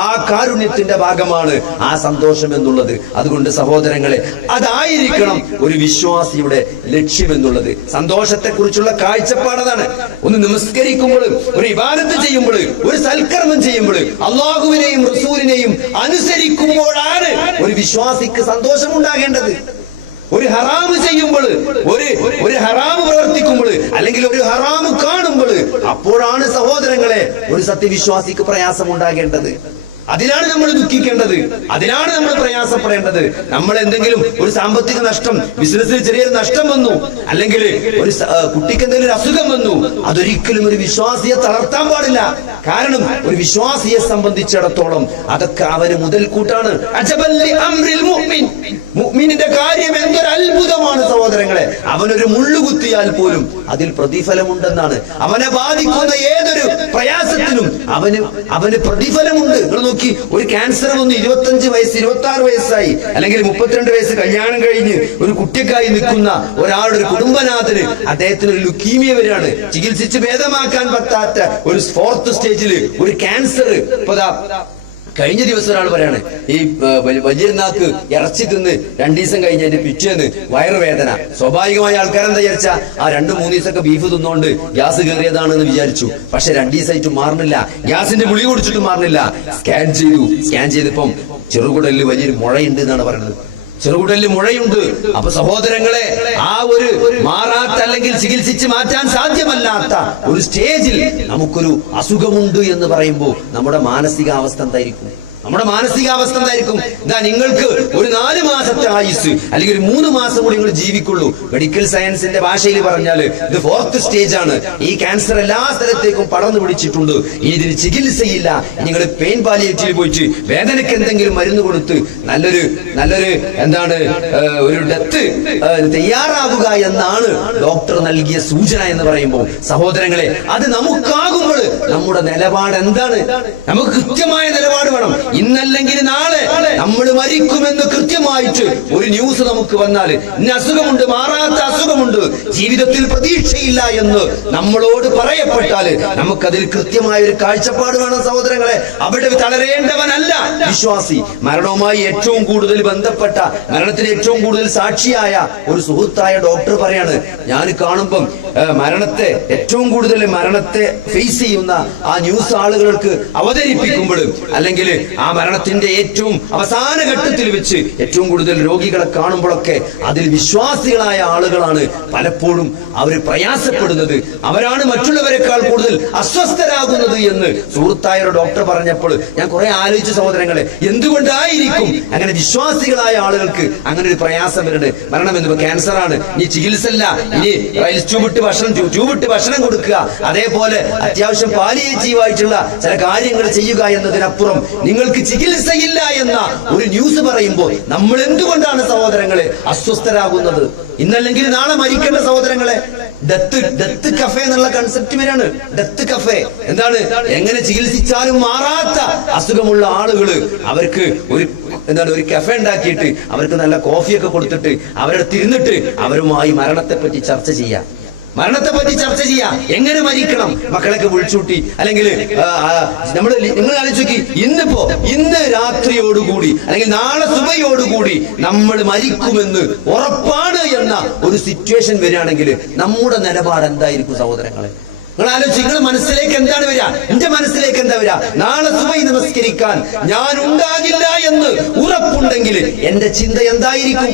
ആ കാരുണ്യത്തിന്റെ ഭാഗമാണ് ആ സന്തോഷം എന്നുള്ളത്. അതുകൊണ്ട് സഹോദരങ്ങളെ, അതായിരിക്കണം ഒരു വിശ്വാസിയുടെ ലക്ഷ്യം എന്നുള്ളത്. സന്തോഷത്തെ കുറിച്ചുള്ള കാഴ്ചപ്പാടതാണ്. ഒന്ന് നമസ്കരിക്കുമ്പോൾ, ഒരു ഇബാദത്ത് ചെയ്യുമ്പോൾ, ഒരു സൽക്കർമ്മം ചെയ്യുമ്പോൾ, അള്ളാഹുവിനെയും റസൂലിനെയും അനുസരിക്കുമ്പോഴാണ് ഒരു വിശ്വാസിക്ക് സന്തോഷം ഉണ്ടാകേണ്ടത്. ഒരു ഹറാമ് ചെയ്യുമ്പോൾ, ഒരു ഹറാമ് പ്രവർത്തിക്കുമ്പോൾ, അല്ലെങ്കിൽ ഒരു ഹറാമ് കാണുമ്പോൾ, അപ്പോഴാണ് സഹോദരങ്ങളെ ഒരു സത്യവിശ്വാസിക്ക് പ്രയാസം ഉണ്ടാകേണ്ടത്. അതിനാണ് നമ്മൾ ദുഃഖിക്കേണ്ടത്, അതിനാണ് നമ്മൾ പ്രയാസപ്പെടേണ്ടത്. നമ്മൾ എന്തെങ്കിലും ഒരു സാമ്പത്തിക നഷ്ടം, ബിസിനസ്സിൽ ചെറിയൊരു നഷ്ടം വന്നു, അല്ലെങ്കിൽ ഒരു കുട്ടിക്ക് എന്തെങ്കിലും ഒരു അസുഖം വന്നു, അതൊരിക്കലും ഒരു വിശ്വാസിയെ തളർത്താൻ പാടില്ല. കാരണം ഒരു വിശ്വാസിയെ സംബന്ധിച്ചിടത്തോളം അതൊക്കെ അവന് മുതൽക്കൂട്ടാണ്. മുഅ്മിനിന്റെ കാര്യം എന്തൊരു അത്ഭുതമാണ് സഹോദരങ്ങളെ. അവനൊരു മുള്ളുകുത്തിയാൽ പോലും അതിൽ പ്രതിഫലമുണ്ടെന്നാണ്. അവനെ ബാധിക്കുന്ന ഏതൊരു പ്രയാസത്തിനും അവന് പ്രതിഫലമുണ്ട്. നിങ്ങൾ നോക്കി, ഒരു ക്യാൻസർ വന്ന് 25 വയസ്സ് 26 വയസ്സായി അല്ലെങ്കിൽ 32 വയസ്സ് കല്യാണം കഴിഞ്ഞ് ഒരു കുട്ടിക്കായി നിൽക്കുന്ന ഒരാളുടെ ഒരു കുടുംബനാഥന് അദ്ദേഹത്തിന് ഒരു ലുക്കീമിയ വരികയാണ്. ചികിത്സിച്ച് ഭേദമാക്കാൻ പറ്റാത്ത ഒരു 4th സ്റ്റേജിൽ ഒരു ക്യാൻസർ. ഇപ്പൊ കഴിഞ്ഞ ദിവസം ഒരാൾ പറയാണ്, ഈ വലിയനാക്ക് ഇറച്ചി തിന്ന് 2 ദിവസം കഴിഞ്ഞതിന്റെ പിറ്റേന്ന് വയറുവേദന. സ്വാഭാവികമായ ആൾക്കാരെന്താ വിചാരിച്ചാ ആ 2-3 ദിവസമൊക്കെ ബീഫ് തിന്നോണ്ട് ഗ്യാസ് കയറിയതാണെന്ന് വിചാരിച്ചു. പക്ഷെ 2 ദിവസമായിട്ട് മാറുന്നില്ല, ഗ്യാസിന്റെ ഗുളിക കുടിച്ചിട്ട് മാറുന്നില്ല. സ്കാൻ ചെയ്തപ്പം ചെറുകുടലിൽ വലിയൊരു മുഴയുണ്ട് എന്നാണ് പറയുന്നത്. ചെറുകുടലിൽ മുഴയുണ്ട്. അപ്പൊ സഹോദരങ്ങളെ, ആ ഒരു മാറാത്ത അല്ലെങ്കിൽ ചികിത്സിച്ച് മാറ്റാൻ സാധ്യമല്ലാത്ത ഒരു സ്റ്റേജിൽ നമുക്കൊരു അസുഖമുണ്ട് എന്ന് പറയുമ്പോൾ നമ്മുടെ മാനസികാവസ്ഥ എന്തായിരിക്കും? നമ്മുടെ മാനസികാവസ്ഥ എന്തായിരിക്കും? ഇതാ, നിങ്ങൾക്ക് ഒരു 4 മാസത്തെ ആയുസ് അല്ലെങ്കിൽ ഒരു 3 മാസം കൂടി നിങ്ങൾ ജീവിക്കുള്ളൂ. മെഡിക്കൽ സയൻസിന്റെ ഭാഷയിൽ പറഞ്ഞാൽ ഇത് 4th സ്റ്റേജ് ആണ്. ഈ ക്യാൻസർ എല്ലാ സ്ഥലത്തേക്കും പടർന്നു പിടിച്ചിട്ടുണ്ട്. ഇതിന് ചികിത്സയില്ല. നിങ്ങൾ പെയിൻ പാലിയേറ്റീവിൽ പോയിട്ട് വേദനയ്ക്ക് എന്തെങ്കിലും മരുന്ന് കൊടുത്ത് നല്ലൊരു എന്താണ് ഒരു ഡെത്ത് തയ്യാറാവുക എന്നാണ് ഡോക്ടർ നൽകിയ സൂചന എന്ന് പറയുമ്പോൾ സഹോദരങ്ങളെ, അത് നമുക്കാകുമ്പോൾ നമ്മുടെ നിലപാട് എന്താണ്? നമുക്ക് കൃത്യമായ നിലപാട് വേണം. ഇന്നല്ലെങ്കിൽ നാളെ നമ്മൾ മരിക്കുമെന്ന് കൃത്യമായിട്ട് ഒരു ന്യൂസ് നമുക്ക് വന്നാൽ, ഇന്ന അസുഖമുണ്ട്, മാറാത്ത അസുഖമുണ്ട്, ജീവിതത്തിൽ പ്രതീക്ഷയില്ല എന്ന് നമ്മളോട് പറയപ്പെട്ടാൽ നമുക്കതിൽ കൃത്യമായ ഒരു കാഴ്ചപ്പാട് വേണം സഹോദരങ്ങളെ. അവിടെ തളരേണ്ടവനല്ല വിശ്വാസി. മരണവുമായി ഏറ്റവും കൂടുതൽ ബന്ധപ്പെട്ട, മരണത്തിന് ഏറ്റവും കൂടുതൽ സാക്ഷിയായ ഒരു സുഹൃത്തായ ഡോക്ടർ പറയാണ്, ഞാൻ കാണുമ്പം ഏറ്റവും കൂടുതൽ മരണത്തെ ഫേസ് ചെയ്യുന്ന ആ ന്യൂസ് ആളുകൾക്ക് അവതരിപ്പിക്കുമ്പോൾ, അല്ലെങ്കിൽ ആ മരണത്തിന്റെ ഏറ്റവും അവസാന ഘട്ടത്തിൽ വെച്ച് ഏറ്റവും കൂടുതൽ രോഗികളെ കാണുമ്പോഴൊക്കെ അതിൽ വിശ്വാസികളായ ആളുകളാണ് പലപ്പോഴും അവർ പ്രയാസപ്പെടുന്നത്. അവരാണ് മറ്റുള്ളവരെക്കാൾ കൂടുതൽ അസ്വസ്ഥരാകുന്നത് എന്ന് സുഹൃത്തായ ഒരു ഡോക്ടർ പറഞ്ഞപ്പോൾ ഞാൻ കുറെ ആലോചിച്ച സഹോദരങ്ങളെ, എന്തുകൊണ്ടായിരിക്കും അങ്ങനെ വിശ്വാസികളായ ആളുകൾക്ക് അങ്ങനെ ഒരു പ്രയാസം വരുന്നത്? മരണം എന്ന് ക്യാൻസർ ആണ്, ഇനി ചികിത്സ ഇല്ല, ഇനി ട്യൂബിട്ട് ഭക്ഷണം കൊടുക്കുക, അതേപോലെ അത്യാവശ്യം പാലിയേറ്റീവായിട്ടുള്ള ചില കാര്യങ്ങൾ ചെയ്യുക എന്നതിനപ്പുറം നിങ്ങൾക്ക് ചികിത്സയില്ല എന്ന ഒരു ന്യൂസ് പറയുമ്പോൾ നമ്മൾ എന്തുകൊണ്ടാണ് സഹോദരങ്ങളെ അസ്വസ്ഥരാകുന്നത്? ഇന്നല്ലെങ്കിൽ നാളെ മരിക്കേണ്ട സഹോദരങ്ങളെ. ഡെത്ത് കഫേ എന്നുള്ള കൺസെപ്റ്റ് വരെയാണ്. ഡെത്ത് കഫേ എന്താണ്? എങ്ങനെ ചികിത്സിച്ചാലും മാറാത്ത അസുഖമുള്ള ആളുകള് അവർക്ക് ഒരു കഫേ ഉണ്ടാക്കിയിട്ട് അവർക്ക് നല്ല കോഫിയൊക്കെ കൊടുത്തിട്ട് അവരടുത്ത് ഇരുന്നിട്ട് അവരുമായി മരണത്തെപ്പറ്റി ചർച്ച ചെയ്യാം. എങ്ങനെ മരിക്കണം, മക്കളൊക്കെ വിളിച്ചൂട്ടി, അല്ലെങ്കിൽ നിങ്ങൾ ആലോചിച്ച് നോക്കി, ഇന്ന് രാത്രിയോടുകൂടി അല്ലെങ്കിൽ നാളെ സുബയോടുകൂടി നമ്മൾ മരിക്കുമെന്ന് ഉറപ്പാണ് എന്ന ഒരു സിറ്റുവേഷൻ വരികയാണെങ്കിൽ നമ്മുടെ നിലപാട് എന്തായിരിക്കും സഹോദരങ്ങളെ? നിങ്ങൾ ആലോചിച്ച്, നിങ്ങളുടെ മനസ്സിലേക്ക് എന്താണ് വരിക? എന്റെ മനസ്സിലേക്ക് എന്താ വരിക? നാളെ സുബഹി നമസ്കരിക്കാൻ ഞാൻ ഉണ്ടാകില്ല എന്ന് ഉറപ്പുണ്ടെങ്കിൽ എന്റെ ചിന്ത എന്തായിരിക്കും?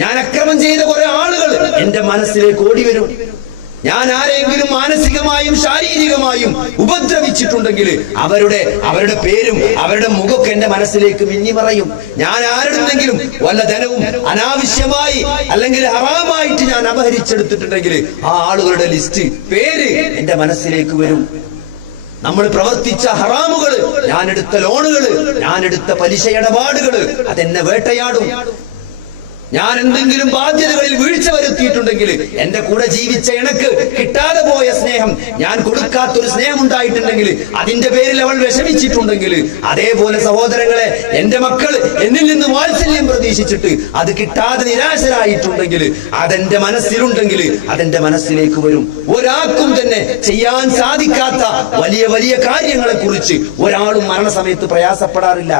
ഞാൻ അക്രമം ചെയ്ത കുറെ ആളുകൾ എന്റെ മനസ്സിലേക്ക് ഓടി വരും. ഞാൻ ആരെങ്കിലും മാനസികമായും ശാരീരികമായും ഉപദ്രവിച്ചിട്ടുണ്ടെങ്കിൽ അവരുടെ പേരും അവരുടെ മുഖമൊക്കെ എന്റെ മനസ്സിലേക്ക് മിന്നിമറയും. ഞാൻ ആരുടെങ്കിലും വല്ല ധനവും അനാവശ്യമായി അല്ലെങ്കിൽ ഹറാമായിട്ട് ഞാൻ അപഹരിച്ചെടുത്തിട്ടുണ്ടെങ്കിൽ ആ ആളുകളുടെ ലിസ്റ്റ്, പേര് എന്റെ മനസ്സിലേക്ക് വരും. നമ്മൾ പ്രവർത്തിച്ച ഹറാമുകള്, ഞാനെടുത്ത ലോണുകള്, ഞാനെടുത്ത പലിശ ഇടപാടുകള് അതെന്നെ വേട്ടയാടും. ഞാൻ എന്തെങ്കിലും ബാധ്യതകളിൽ വീഴ്ച വരുത്തിയിട്ടുണ്ടെങ്കിൽ, എന്റെ കൂടെ ജീവിച്ച എനക്ക് കിട്ടാതെ പോയ സ്നേഹം, ഞാൻ കൊടുക്കാത്തൊരു സ്നേഹം ഉണ്ടായിട്ടുണ്ടെങ്കിൽ, അതിന്റെ പേരിൽ അവൾ വിഷമിച്ചിട്ടുണ്ടെങ്കിൽ, അതേപോലെ സഹോദരങ്ങളെ എന്റെ മക്കൾ എന്നിൽ നിന്ന് വാത്സല്യം പ്രതീക്ഷിച്ചിട്ട് അത് കിട്ടാതെ നിരാശരായിട്ടുണ്ടെങ്കിൽ, അതെന്റെ മനസ്സിലുണ്ടെങ്കിൽ അതെന്റെ മനസ്സിലേക്ക് വരും. ഒരാൾക്കും തന്നെ ചെയ്യാൻ സാധിക്കാത്ത വലിയ വലിയ കാര്യങ്ങളെ കുറിച്ച് ഒരാളും മരണസമയത്ത് പ്രയാസപ്പെടാറില്ല.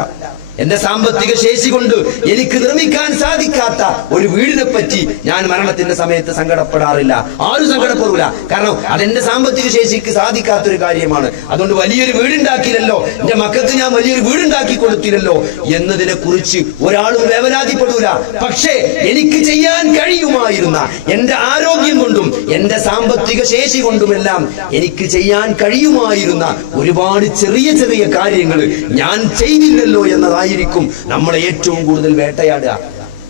എന്റെ സാമ്പത്തിക ശേഷി കൊണ്ട് എനിക്ക് നിർമ്മിക്കാൻ സാധിക്കാത്ത ഒരു വീടിനെ പറ്റി ഞാൻ മരണത്തിന്റെ സമയത്ത് സങ്കടപ്പെടാറില്ല. ആരും സങ്കടപ്പെടില്ല. കാരണം അതെന്റെ സാമ്പത്തിക ശേഷിക്ക് സാധിക്കാത്തൊരു കാര്യമാണ്. അതുകൊണ്ട് വലിയൊരു വീടുണ്ടാക്കിയില്ലല്ലോ, എന്റെ മക്കൾക്ക് ഞാൻ വലിയൊരു വീടുണ്ടാക്കി കൊടുത്തില്ലല്ലോ എന്നതിനെ കുറിച്ച് ഒരാളും വേവലാതിപ്പെടൂല. പക്ഷേ എനിക്ക് ചെയ്യാൻ കഴിയുമായിരുന്ന, എന്റെ ആരോഗ്യം കൊണ്ടും എന്റെ സാമ്പത്തിക ശേഷി കൊണ്ടുമെല്ലാം എനിക്ക് ചെയ്യാൻ കഴിയുമായിരുന്ന ഒരുപാട് ചെറിയ ചെറിയ കാര്യങ്ങൾ ഞാൻ ചെയ്തില്ലല്ലോ എന്നതായിരിക്കും നമ്മളെ ഏറ്റവും കൂടുതൽ വേട്ടയാടുക.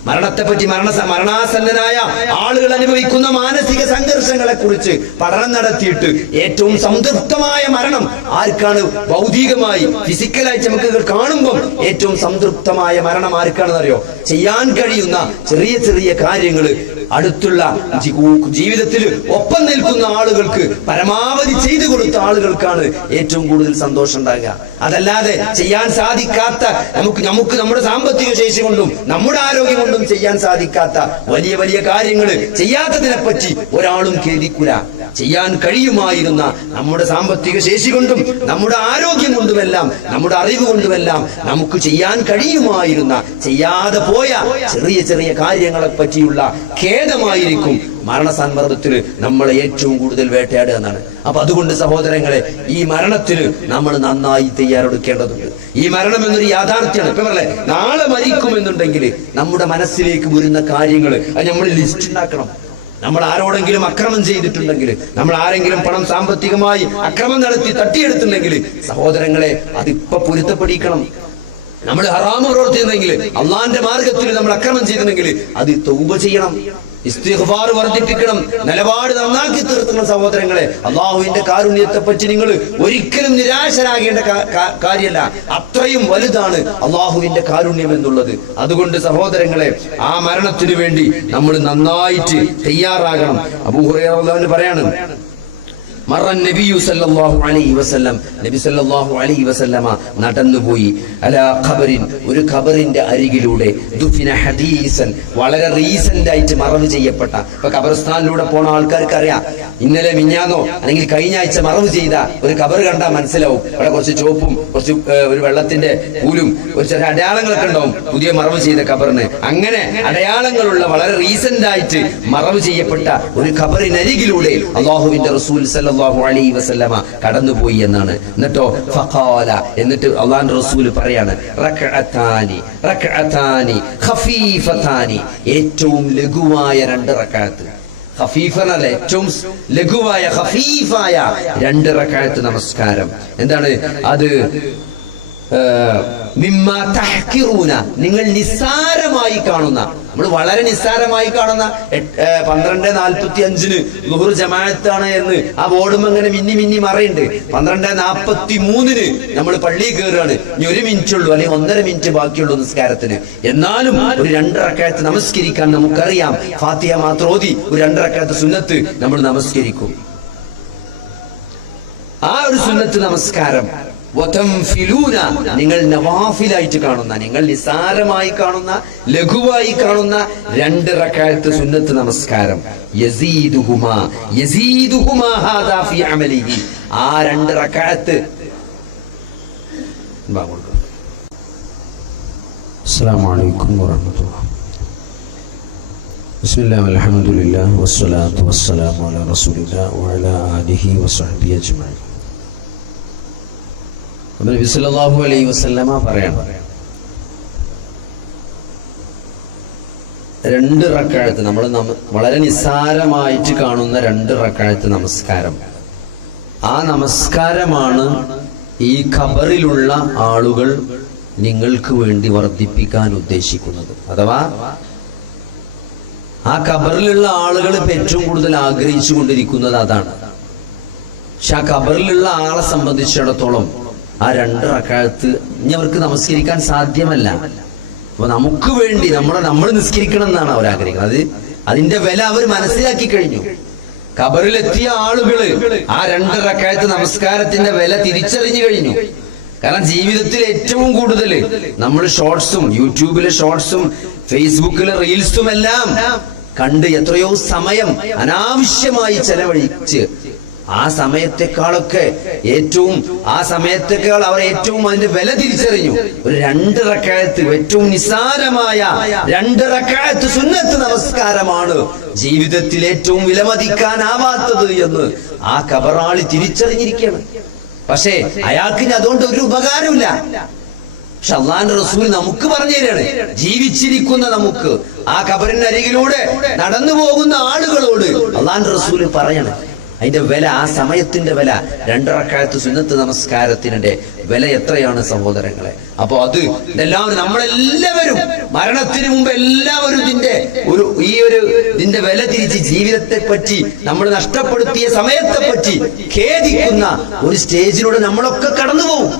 മരണത്തെപ്പറ്റി മരണാസന്നനായ ആളുകൾ അനുഭവിക്കുന്ന മാനസിക സംഘർഷങ്ങളെ കുറിച്ച് പഠനം നടത്തിയിട്ട് ഏറ്റവും സംതൃപ്തമായ മരണം ആർക്കാണ്? ഭൗതികമായി ഫിസിക്കലായിട്ട് നമുക്ക് കാണുമ്പോൾ ഏറ്റവും സംതൃപ്തമായ മരണം ആർക്കാണെന്ന് അറിയോ? ചെയ്യാൻ കഴിയുന്ന ചെറിയ ചെറിയ കാര്യങ്ങൾ അടുത്തുള്ള ജീവിതത്തിൽ ഒപ്പം നിൽക്കുന്ന ആളുകൾക്ക് പരമാവധി ചെയ്തു കൊടുത്ത ആളുകൾക്കാണ് ഏറ്റവും കൂടുതൽ സന്തോഷം ഉണ്ടാകുക. അതല്ലാതെ ചെയ്യാൻ സാധിക്കാത്ത നമുക്ക് നമ്മുടെ സാമ്പത്തിക ശേഷി കൊണ്ടും നമ്മുടെ ആരോഗ്യം കൊണ്ടും ചെയ്യാൻ സാധിക്കാത്ത വലിയ വലിയ കാര്യങ്ങൾ ചെയ്യാത്തതിനെ പറ്റി ഒരാളും ഖേദിക്കൂല. ചെയ്യാൻ കഴിയുമായിരുന്ന നമ്മുടെ സാമ്പത്തിക ശേഷി കൊണ്ടും നമ്മുടെ ആരോഗ്യം കൊണ്ടുമെല്ലാം നമ്മുടെ അറിവ് കൊണ്ടുമെല്ലാം നമുക്ക് ചെയ്യാൻ കഴിയുമായിരുന്ന ചെയ്യാതെ പോയ ചെറിയ ചെറിയ കാര്യങ്ങളെ പറ്റിയുള്ള ഖേദമായിരിക്കും മരണസന്ദർഭത്തിൽ നമ്മളെ ഏറ്റവും കൂടുതൽ വേട്ടയാടുക എന്നാണ്. അപ്പൊ അതുകൊണ്ട് സഹോദരങ്ങളെ, ഈ മരണത്തിന് നമ്മൾ നന്നായി തയ്യാറെടുക്കേണ്ടതുണ്ട്. ഈ മരണം എന്നൊരു യാഥാർത്ഥ്യമാണ്. ഇപ്പൊ പറയല്ലേ, നാളെ മരിക്കുമെന്നുണ്ടെങ്കിൽ നമ്മുടെ മനസ്സിലേക്ക് വരുന്ന കാര്യങ്ങൾ അത് നമ്മൾ ലിസ്റ്റ് ഉണ്ടാക്കണം. നമ്മൾ ആരോടെങ്കിലും അക്രമം ചെയ്തിട്ടുണ്ടെങ്കിൽ, നമ്മൾ ആരെങ്കിലും പണം സാമ്പത്തികമായി അക്രമം നടത്തി തട്ടിയെടുത്തിട്ടുണ്ടെങ്കിൽ സഹോദരങ്ങളെ, അതിപ്പോ പൊരുത്തപ്പെടിക്കണം. നമ്മൾ ഹറാമ് പ്രവർത്തിക്കുന്നെങ്കിൽ, അള്ളാന്റെ മാർഗത്തിൽ നമ്മൾ അക്രമം ചെയ്തിട്ടുണ്ടെങ്കിൽ അത് തൗബ ചെയ്യണം, ഇസ്തിഗ്ഫാർ വർദ്ധിപ്പിക്കണം, നിലപാട് നന്നാക്കി തീർക്കണം. സഹോദരങ്ങളെ, അള്ളാഹുവിന്റെ കാരുണ്യത്തെ പറ്റി നിങ്ങൾ ഒരിക്കലും നിരാശരാകേണ്ട കാര്യമല്ല. അത്രയും വലുതാണ് അള്ളാഹുവിന്റെ കാരുണ്യം എന്നുള്ളത്. അതുകൊണ്ട് സഹോദരങ്ങളെ, ആ മരണത്തിനു വേണ്ടി നമ്മൾ നന്നായിട്ട് തയ്യാറാകണം. അബൂ ഹുറൈറ റളിയല്ലാഹു അൻഹു പറയാണ്, നബി സല്ലല്ലാഹു അലൈഹി വസല്ലമ നടന്നുപോയി അലാ ഖബറിൻ, ഒരു ഖബറിന്റെ അരികിലൂടെ, ദുഫിന ഹദീസൻ, വളരെ റീസെന്റ് ആയിട്ട് മറവ് ചെയ്യപ്പെട്ട. ഇപ്പൊ ഖബർസ്ഥാനിലൂടെ പോണ ആൾക്കാർക്ക് അറിയാം, ഇന്നലെ മിഞ്ഞാന്നോ അല്ലെങ്കിൽ കഴിഞ്ഞ ആഴ്ച മറവ് ചെയ്ത ഒരു ഖബർ കണ്ടാൽ മനസ്സിലാവും. അവിടെ കുറച്ച് ചോപ്പും കുറച്ച് ഒരു വെള്ളത്തിന്റെ പൂലും ഒരു ചെറിയ അടയാളങ്ങളൊക്കെ ഉണ്ടാവും പുതിയ മറവ് ചെയ്ത ഖബറിന്. അങ്ങനെ അടയാളങ്ങളുള്ള വളരെ റീസെന്റ് ആയിട്ട് മറവ് ചെയ്യപ്പെട്ട ഒരു ഖബറിനരികിലൂടെ അല്ലാഹുവിന്റെ റസൂൽ സല്ലല്ലാഹു അലൈഹി വസല്ലമ കടന്നുപോയി എന്നാണ്. എന്നിട്ടോ ഫഖാല, എന്നിട്ട് അല്ലാഹുവിന്റെ റസൂൽ പറയാണ്, റക്അതാനി റക്അതാനി ഖഫീഫതാനി, ഏറ്റവും ലഘുവായ 2 റക്അത്ത്. ഖഫീഫനല്ല, ഏറ്റവും ലഘുവായ ഖഫീഫായ 2 റക്അത്ത് നമസ്കാരം. എന്താണ് അത്? മിമ്മാ തഹ്കിറൂന, നിങ്ങൾ നിസ്സാരമായി കാണുന്ന, നമ്മൾ വളരെ നിസ്സാരമായി കാണുന്ന 12:45 ളുഹർ ജമാഅത്താണ് എന്ന് ആ ബോർഡും അങ്ങനെ മിന്നി മിന്നി മറയുണ്ട്. 12:43 നമ്മൾ പള്ളിയിൽ കയറുകയാണ്, ഇനി 1 മിനിറ്റ് ഉള്ളൂ അല്ലെങ്കിൽ 1.5 മിനിറ്റ് ബാക്കിയുള്ളൂ നിസ്കാരത്തിന്. എന്നാലും ഒരു 2 റക്അത്ത് നമസ്കരിക്കാൻ നമുക്കറിയാം. ഫാത്തിഹ മാത്രം ഓതി ഒരു 2 റക്അത്ത് സുന്നത്ത് നമ്മൾ നമസ്കരിക്കും. ആ ഒരു സുന്നത്ത് നമസ്കാരം നിങ്ങൾ നവാഫിലായിട്ട് കാണുന്ന, നിങ്ങൾ നിസാരമായി കാണുന്ന, ലഘുവായി കാണുന്ന 2 റക്അത്ത് സുന്നത്ത് നമസ്കാരം. യസീദുഹുമാ ഹാദാ ഫീ അമലിഹി, ആ 2 റക്അത്ത്. അസ്സലാമു അലൈക്കും വറഹ്മത്തുള്ളാഹി. ബിസ്മില്ലാഹി വൽഹംദുലില്ലാഹി വസ്സലാത്തു വസ്സലാമു അലാ റസൂലില്ലാഹി വഅലാ ആലിഹി വസഹ്ബിഹി അജ്മഈൻ. നബി സല്ലല്ലാഹു അലൈഹി വസല്ലമ പറയാണ്, 2 റക്അത്ത്, നമ്മൾ വളരെ നിസ്സാരമായിട്ട് കാണുന്ന 2 റക്അത്ത് നമസ്കാരം, ആ നമസ്കാരമാണ് ഈ ഖബറിലുള്ള ആളുകൾ നിങ്ങൾക്ക് വേണ്ടി വർദ്ധിപ്പിക്കാൻ ഉദ്ദേശിക്കുന്നത്. അഥവാ ആ ഖബറിലുള്ള ആളുകൾ ഏറ്റവും കൂടുതൽ ആഗ്രഹിച്ചു കൊണ്ടിരിക്കുന്നത് അതാണ്. പക്ഷെ ആ ഖബറിലുള്ള ആളെ സംബന്ധിച്ചിടത്തോളം ആ 2 റക്അത്ത് ഇനി അവർക്ക് നമസ്കരിക്കാൻ സാധ്യമല്ല. അപ്പൊ നമുക്ക് വേണ്ടി നമ്മൾ നിസ്കരിക്കണം എന്നാണ് അവർ ആഗ്രഹിക്കുന്നത്. അതിന്റെ വില അവർ മനസ്സിലാക്കി കഴിഞ്ഞു. ഖബറിലെത്തിയ ആളുകള് ആ 2 റക്അത്ത് നമസ്കാരത്തിന്റെ വില തിരിച്ചറിഞ്ഞു കഴിഞ്ഞു. കാരണം ജീവിതത്തിൽ ഏറ്റവും കൂടുതൽ നമ്മൾ ഷോർട്സും, യൂട്യൂബിലെ ഷോർട്സും ഫേസ്ബുക്കിലെ റീൽസും എല്ലാം കണ്ട് എത്രയോ സമയം അനാവശ്യമായി ചെലവഴിച്ച് ആ സമയത്തെക്കാളൊക്കെ ആ സമയത്തേക്കാൾ അവർ ഏറ്റവും അതിന്റെ വില തിരിച്ചറിഞ്ഞു. ഒരു 2 റക്അത്ത്, ഏറ്റവും നിസ്സാരമായ 2 റക്അത്ത് സുന്നത്ത് നമസ്കാരമാണ് ജീവിതത്തിൽ ഏറ്റവും വിലമതിക്കാനാവാത്തത് എന്ന് ആ ഖബറാളി തിരിച്ചറിഞ്ഞിരിക്കുകയാണ്. പക്ഷേ അയാൾക്ക് അതുകൊണ്ട് ഒരു ഉപകാരമില്ല. പക്ഷെ അല്ലാഹുവിന്റെ റസൂൽ നമുക്ക് പറഞ്ഞു തരാണ്, ജീവിച്ചിരിക്കുന്ന നമുക്ക്, ആ ഖബറിനരികിലൂടെ നടന്നു പോകുന്ന ആളുകളോട് അല്ലാഹുവിന്റെ റസൂൽ പറയണം, അതിന്റെ വില, ആ സമയത്തിന്റെ വില, 2 റക്അത്ത് സുന്നത്ത് നമസ്കാരത്തിന്റെ വില എത്രയാണ് സഹോദരങ്ങളെ. അപ്പൊ അത് ഇതെല്ലാവരും, നമ്മളെല്ലാവരും മരണത്തിന് മുമ്പ് എല്ലാവരും ഇതിന്റെ വില തിരിച്ച്, ജീവിതത്തെ പറ്റി, നമ്മൾ നഷ്ടപ്പെടുത്തിയ സമയത്തെ പറ്റി ഖേദിക്കുന്ന ഒരു സ്റ്റേജിലൂടെ നമ്മളൊക്കെ കടന്നു പോകും.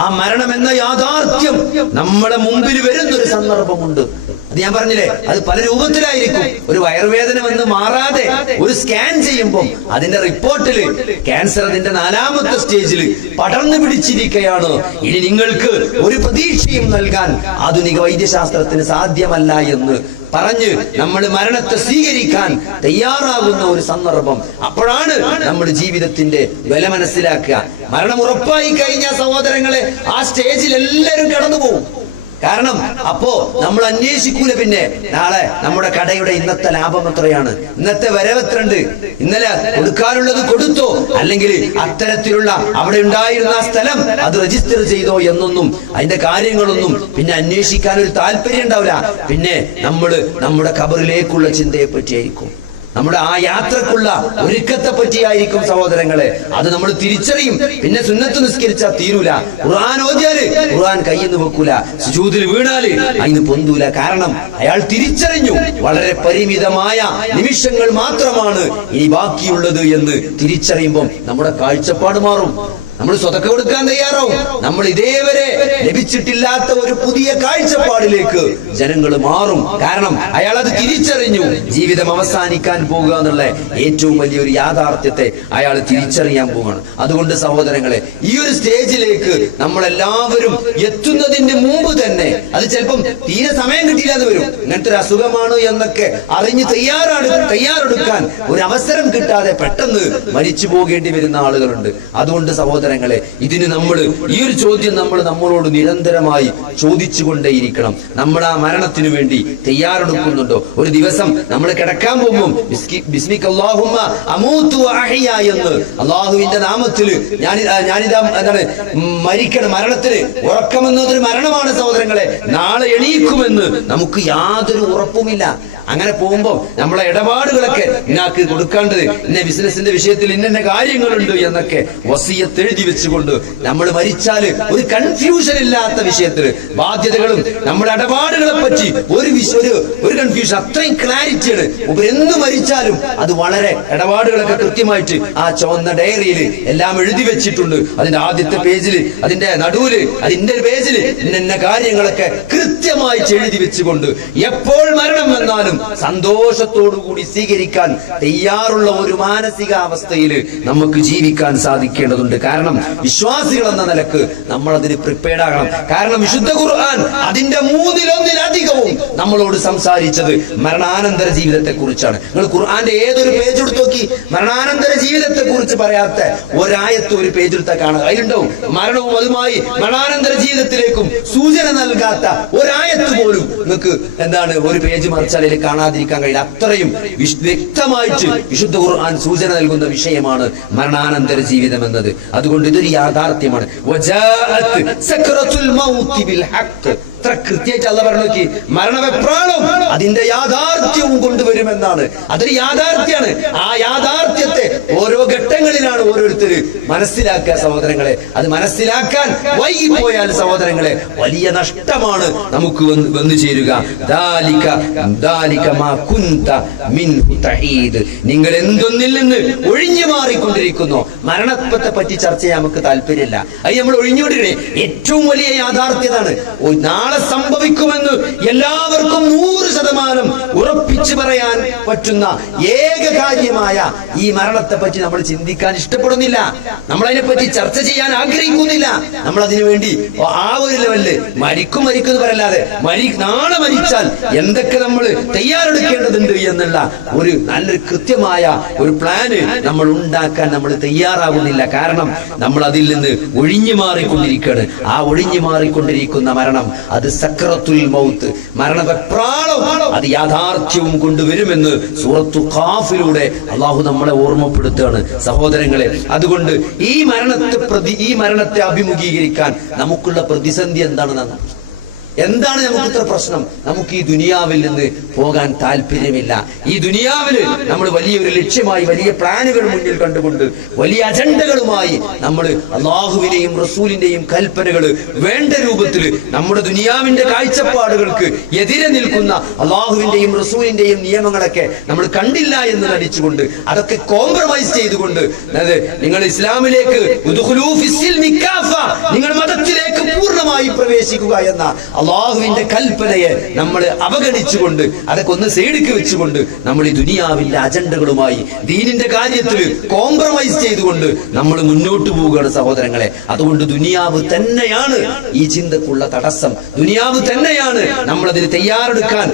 ആ മരണം എന്ന യാഥാർത്ഥ്യം നമ്മുടെ മുമ്പിൽ വരുന്നൊരു സന്ദർഭമുണ്ട്. അത് ഞാൻ പറഞ്ഞില്ലേ, അത് പല രൂപത്തിലായിരിക്കും. ഒരു വയറുവേദന വന്ന് മാറാതെ ഒരു സ്കാൻ ചെയ്യുമ്പോൾ അതിന്റെ റിപ്പോർട്ടില് ക്യാൻസർ അതിന്റെ 4ാമത്തെ സ്റ്റേജിൽ പടർന്നു പിടിച്ചിരിക്കുകയാണ്. ഇനി നിങ്ങൾക്ക് ഒരു പ്രതീക്ഷയും നൽകാൻ ആധുനിക വൈദ്യശാസ്ത്രത്തിന് സാധ്യമല്ല എന്ന് പറഞ്ഞ് നമ്മൾ മരണത്തെ സ്വീകരിക്കാൻ തയ്യാറാകുന്ന ഒരു സന്ദർഭം. അപ്പോഴാണ് നമ്മുടെ ജീവിതത്തിന്റെ വില മനസ്സിലാക്കുക. മരണം ഉറപ്പായി കഴിഞ്ഞ സഹോദരങ്ങളെ, ആ സ്റ്റേജിൽ എല്ലാവരും കടന്നു പോകും. കാരണം അപ്പോ നമ്മൾ അന്വേഷിക്കൂല, പിന്നെ നാളെ നമ്മുടെ കടയുടെ ഇന്നത്തെ ലാഭം എത്രയാണ്, ഇന്നത്തെ വരവെത്രണ്ട്, ഇന്നലെ കൊടുക്കാനുള്ളത് കൊടുത്തോ, അല്ലെങ്കിൽ അത്തരത്തിലുള്ള അവിടെ ഉണ്ടായിരുന്ന ആ സ്ഥലം അത് രജിസ്റ്റർ ചെയ്തോ എന്നൊന്നും, അതിന്റെ കാര്യങ്ങളൊന്നും പിന്നെ അന്വേഷിക്കാൻ ഒരു താല്പര്യം ഉണ്ടാവില്ല. പിന്നെ നമ്മുടെ ഖബറിലേക്കുള്ള ചിന്തയെ പറ്റിയായിരിക്കും, നമ്മുടെ ആ യാത്രക്കുള്ള ഒരുക്കത്തെ പറ്റിയായിരിക്കും സഹോദരങ്ങളെ. അത് നമ്മൾ തിരിച്ചറിയും. പിന്നെ സുന്നത്ത് നിസ്കരിച്ചാൽ തീരൂല, ഖുർആൻ ഓതിയാല് ഖുർആൻ കയ്യിന്ന് വെക്കൂല, സുജൂദിൽ വീണാല് അതിന് പൊന്തൂല. കാരണം അയാൾ തിരിച്ചറിഞ്ഞു, വളരെ പരിമിതമായ നിമിഷങ്ങൾ മാത്രമാണ് ഇനി ബാക്കിയുള്ളത് എന്ന് തിരിച്ചറിയുമ്പോൾ നമ്മുടെ കാഴ്ചപ്പാട് മാറും. നമ്മൾ സ്വതക്ക കൊടുക്കാൻ തയ്യാറാവും. നമ്മൾ ഇതേവരെ ലഭിച്ചിട്ടില്ലാത്ത ഒരു പുതിയ കാഴ്ചപ്പാടിലേക്ക് ജനങ്ങൾ മാറും. കാരണം അയാൾ അത് തിരിച്ചറിഞ്ഞു. ജീവിതം അവസാനിക്കാൻ പോകുക എന്നുള്ള ഏറ്റവും വലിയൊരു യാഥാർത്ഥ്യത്തെ അയാൾ തിരിച്ചറിയാൻ പോവുകയാണ്. അതുകൊണ്ട് സഹോദരങ്ങളെ, ഈ ഒരു സ്റ്റേജിലേക്ക് നമ്മളെല്ലാവരും എത്തുന്നതിന് മുമ്പ് തന്നെ, അത് ചിലപ്പം തീരെ സമയം കിട്ടിയില്ലാതെ വരും, ഇങ്ങനത്തെ ഒരു അസുഖമാണ് എന്നൊക്കെ അറിഞ്ഞ് തയ്യാറെടുക്കാൻ ഒരു അവസരം കിട്ടാതെ പെട്ടെന്ന് മരിച്ചു പോകേണ്ടി വരുന്ന ആളുകളുണ്ട്. അതുകൊണ്ട് സഹോദരങ്ങളെ, ഇതിന് നമ്മൾ ഈ ഒരു ചോദ്യം നമ്മളോട് നിരന്തരമായി ചോദിച്ചുകൊണ്ടേയിരിക്കണം. നമ്മൾ ആ മരണത്തിന് വേണ്ടി തയ്യാറെടുക്കുന്നുണ്ടോ? ഒരു ദിവസം നമ്മൾ കിടക്കാൻ പോകുമ്പോൾ ബിസ്മിക അല്ലാഹുമ്മ അമൂതു വഅഹ്യ എന്ന് അല്ലാഹുവിന്റെ നാമത്തിൽ ഞാനിതാ എന്താണ് മരിക്കണം. മരണത്തിന് ഉറക്കമെന്നതൊരു മരണമാണ് സഹോദരങ്ങളെ. നാളെ എണീക്കുമെന്ന് നമുക്ക് യാതൊരു ഉറപ്പുമില്ല. അങ്ങനെ പോകുമ്പോൾ നമ്മളെ ഇടപാടുകളൊക്കെ ഇന്നാക്ക് കൊടുക്കേണ്ടത്, ഇന്ന ബിസിനസിന്റെ വിഷയത്തിൽ ഇന്ന കാര്യങ്ങളുണ്ട് എന്നൊക്കെ വസിയത്ത് എഴുതി വെച്ചുകൊണ്ട് നമ്മൾ മരിച്ചാൽ ഒരു കൺഫ്യൂഷൻ ഇല്ലാത്ത വിഷയത്തിൽ ബാധ്യതകളും നമ്മുടെ ഇടപാടുകളെ പറ്റി ഒരു കൺഫ്യൂഷൻ, അത്രയും ക്ലാരിറ്റിയാണ്. എന്ത് മരിച്ചാലും അത് വളരെ ഇടപാടുകളൊക്കെ കൃത്യമായിട്ട് ആ ചുവന്ന ഡയറിയിൽ എല്ലാം എഴുതി വെച്ചിട്ടുണ്ട്. അതിന്റെ ആദ്യത്തെ പേജിൽ, അതിന്റെ നടുവില്, അതിന്റെ പേജിൽ ഇന്ന കാര്യങ്ങളൊക്കെ കൃത്യമായി എഴുതി വെച്ചുകൊണ്ട് എപ്പോൾ മരണം വന്നാലും സന്തോഷത്തോടുകൂടി സ്വീകരിക്കാൻ തയ്യാറുള്ള ഒരു മാനസികാവസ്ഥയിൽ നമുക്ക് ജീവിക്കാൻ സാധിക്കേണ്ടതുണ്ട്. കാരണം വിശ്വാസികൾ എന്ന നിലക്ക് നമ്മൾ അതിന് പ്രിപ്പയർഡ് ആകണം. കാരണം വിശുദ്ധ ഖുർആൻ അതിന്റെ 1/3 നമ്മളോട് സംസാരിച്ചത് മരണാനന്തര ജീവിതത്തെ കുറിച്ചാണ്. നിങ്ങൾ ഖുർആന്റെ ഏതൊരു പേജ് എടുത്ത് നോക്കി, മരണാനന്തര ജീവിതത്തെ കുറിച്ച് പറയാത്ത ഒരായത്ത് ഒരു പേജ് എടുത്താൽ കാണുക. അതിലുണ്ടാവും മരണവും അതുമായി മരണാനന്തര ജീവിതത്തിലേക്കും സൂചന നൽകാത്ത ഒരായത്ത് പോലും നിങ്ങൾക്ക് എന്താണ് ഒരു പേജ് മറിച്ചാൽ കാണാതിരിക്കാൻ കഴിയില്ല. അത്രയും വ്യക്തമായിട്ട് വിശുദ്ധ ഖുർആൻ സൂചന നൽകുന്ന വിഷയമാണ് മരണാനന്തര ജീവിതം എന്നത്. അതുകൊണ്ട് ഇതൊരു യാഥാർത്ഥ്യമാണ്. എത്ര കൃത്യമായിട്ട് അല്ലാഹു പറഞ്ഞു നോക്കി, മരണവെപ്രാളം അതിന്റെ യാഥാർത്ഥ്യവും കൊണ്ടുവരുമെന്നാണ്. അതൊരു യാഥാർത്ഥ്യമാണ്. ആ യാഥാർത്ഥ്യത്തെ ഓരോ ഘട്ടങ്ങളിലാണ് ഓരോരുത്തർ മനസ്സിലാക്കുക സഹോദരങ്ങളെ. അത് മനസ്സിലാക്കാൻ വൈകിപ്പോയാൽ സഹോദരങ്ങളെ വലിയ നഷ്ടമാണ് നമുക്ക് വന്നു ചേരുക. നിങ്ങൾ എന്തൊന്നിൽ നിന്ന് ഒഴിഞ്ഞു മാറിക്കൊണ്ടിരിക്കുന്നു. മരണത്തെ പറ്റി ചർച്ച ചെയ്യാൻ നമുക്ക് താല്പര്യമില്ല. അത് നമ്മൾ ഒഴിഞ്ഞുകൊണ്ടിരിക്കണേ. ഏറ്റവും വലിയ യാഥാർത്ഥ്യതാണ് നാളെ സംഭവിക്കുമെന്ന് എല്ലാവർക്കും 100% ഉറപ്പിച്ചു പറയാൻ പറ്റുന്ന ഏക കാര്യമായ ഈ മരണത്തെ പറ്റി നമ്മൾ ചിന്തിക്കാൻ ഇഷ്ടപ്പെടുന്നില്ല. നമ്മൾ അതിനെപ്പറ്റി ചർച്ച ചെയ്യാൻ ആഗ്രഹിക്കുന്നില്ല. നമ്മൾ അതിനു വേണ്ടി ആ ഒരു ലെവലില് മരിക്കും എന്ന് പറയല്ലാതെ നാളെ മരിച്ചാൽ എന്തൊക്കെ നമ്മൾ തയ്യാറെടുക്കേണ്ടതുണ്ട് എന്നുള്ള ഒരു നല്ലൊരു കൃത്യമായ ഒരു പ്ലാന് നമ്മൾ ഉണ്ടാക്കാൻ നമ്മൾ തയ്യാറാകുന്നില്ല. കാരണം നമ്മൾ അതിൽ നിന്ന് ഒഴിഞ്ഞു മാറിക്കൊണ്ടിരിക്കുകയാണ്. ആ ഒഴിഞ്ഞു മാറിക്കൊണ്ടിരിക്കുന്ന മരണം അത് സക്രത്തുൽ മൗത്ത്, മരണവെപ്രാളം അത് യാഥാർത്ഥ്യവും കൊണ്ടുവരുമെന്ന് സൂറത്തു ഖാഫിലൂടെ അള്ളാഹു നമ്മളെ ഓർമ്മപ്പെടുത്തുകയാണ് സഹോദരങ്ങളെ. അതുകൊണ്ട് ഈ മരണത്തെ അഭിമുഖീകരിക്കാൻ നമുക്കുള്ള പ്രതിസന്ധി എന്താണെന്ന് എന്താണ് നമുക്ക് ഇത്ര പ്രശ്നം? നമുക്ക് ഈ ദുനിയാവിൽ നിന്ന് പോകാൻ താല്പര്യമില്ല. ഈ ദുനിയാവില് നമ്മൾ വലിയൊരു ലക്ഷ്യമായി വലിയ പ്ലാനുകൾ മുന്നിൽ കണ്ടുകൊണ്ട് വലിയ അജണ്ടകളുമായി നമ്മൾ അള്ളാഹുവിന്റെയും റസൂലിന്റെയും കൽപ്പനകൾ വേണ്ട രൂപത്തിൽ നമ്മുടെ ദുനിയാവിന്റെ കാഴ്ചപ്പാടുകൾക്ക് എതിരെ നിൽക്കുന്ന അള്ളാഹുവിന്റെയും റസൂലിന്റെയും നിയമങ്ങളൊക്കെ നമ്മൾ കണ്ടില്ല എന്ന് നടിച്ചുകൊണ്ട് അതൊക്കെ കോംപ്രമൈസ് ചെയ്തുകൊണ്ട് നിങ്ങൾ ഇസ്ലാമിലേക്ക് നിങ്ങൾ മതത്തിലേക്ക് പൂർണ്ണമായി പ്രവേശിക്കുക എന്ന അള്ളാഹുവിന്റെ കൽപ്പനയെ നമ്മൾ അവഗണിച്ചുകൊണ്ട് അതൊക്കെ ഒന്ന് സൈഡിക്ക് വെച്ചുകൊണ്ട് നമ്മൾ ഈ ദുനിയാവിന്റെ അജണ്ടകളുമായി ദീനിന്റെ കാര്യത്തിൽ കോംപ്രമൈസ് ചെയ്തുകൊണ്ട് നമ്മൾ മുന്നോട്ട് പോവുകയാണ് സഹോദരങ്ങളെ. അതുകൊണ്ട് ദുനിയാവ് തന്നെയാണ് ഈ ചിന്തക്കുള്ള തടസ്സം. ദുനിയാവ് തന്നെയാണ് നമ്മളതിന് തയ്യാറെടുക്കാൻ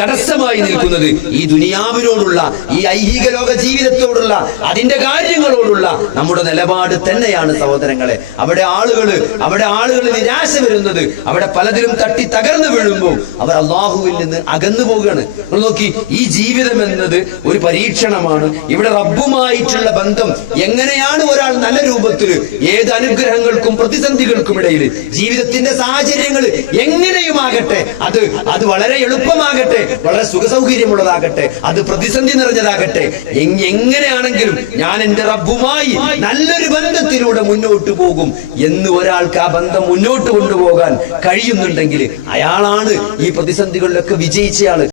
തടസ്സമായി നിൽക്കുന്നത്. ഈ ദുനിയാവിനോടുള്ള ഈ ഐഹിക ലോക ജീവിതത്തോടുള്ള അതിന്റെ കാര്യങ്ങളോടുള്ള നമ്മുടെ നിലപാട് തന്നെയാണ് സഹോദരങ്ങളെ. അവിടെ ആളുകൾ നിരാശ വരുന്നത്, അവിടെ പലതിലും തട്ടി തകർന്നു വീഴുമ്പോൾ അവർ അള്ളാഹുവിൽ നിന്ന് അകന്നു പോവുകയാണ്. നോക്കി, ഈ ജീവിതം എന്നത് ഒരു പരീക്ഷണമാണ്. ഇവിടെ റബ്ബുമായിട്ടുള്ള ബന്ധം എങ്ങനെയാണ് ഒരാൾ നല്ല രൂപത്തിൽ ഏത് അനുഗ്രഹങ്ങൾക്കും പ്രതിസന്ധികൾക്കും ഇടയിൽ ജീവിതത്തിന്റെ സാഹചര്യങ്ങൾ എങ്ങനെയുമാകട്ടെ, അത് വളരെ എളുപ്പമാകട്ടെ, വളരെ സുഖസൗകര്യമുള്ളതാകട്ടെ, അത് പ്രതിസന്ധി നിറഞ്ഞതാകട്ടെ, എങ്ങനെയാണെങ്കിലും ഞാൻ എന്റെ റബ്ബുമായി നല്ലൊരു ബന്ധത്തിലൂടെ മുന്നോട്ട് പോകും എന്ന് ഒരാൾക്ക് ആ ബന്ധം മുന്നോട്ട് കൊണ്ടുപോകാൻ കഴിയുന്നുണ്ടെങ്കിൽ അയാളാണ് ഈ പ്രതിസന്ധികളിലൊക്കെ വിജയിച്ചയാള്.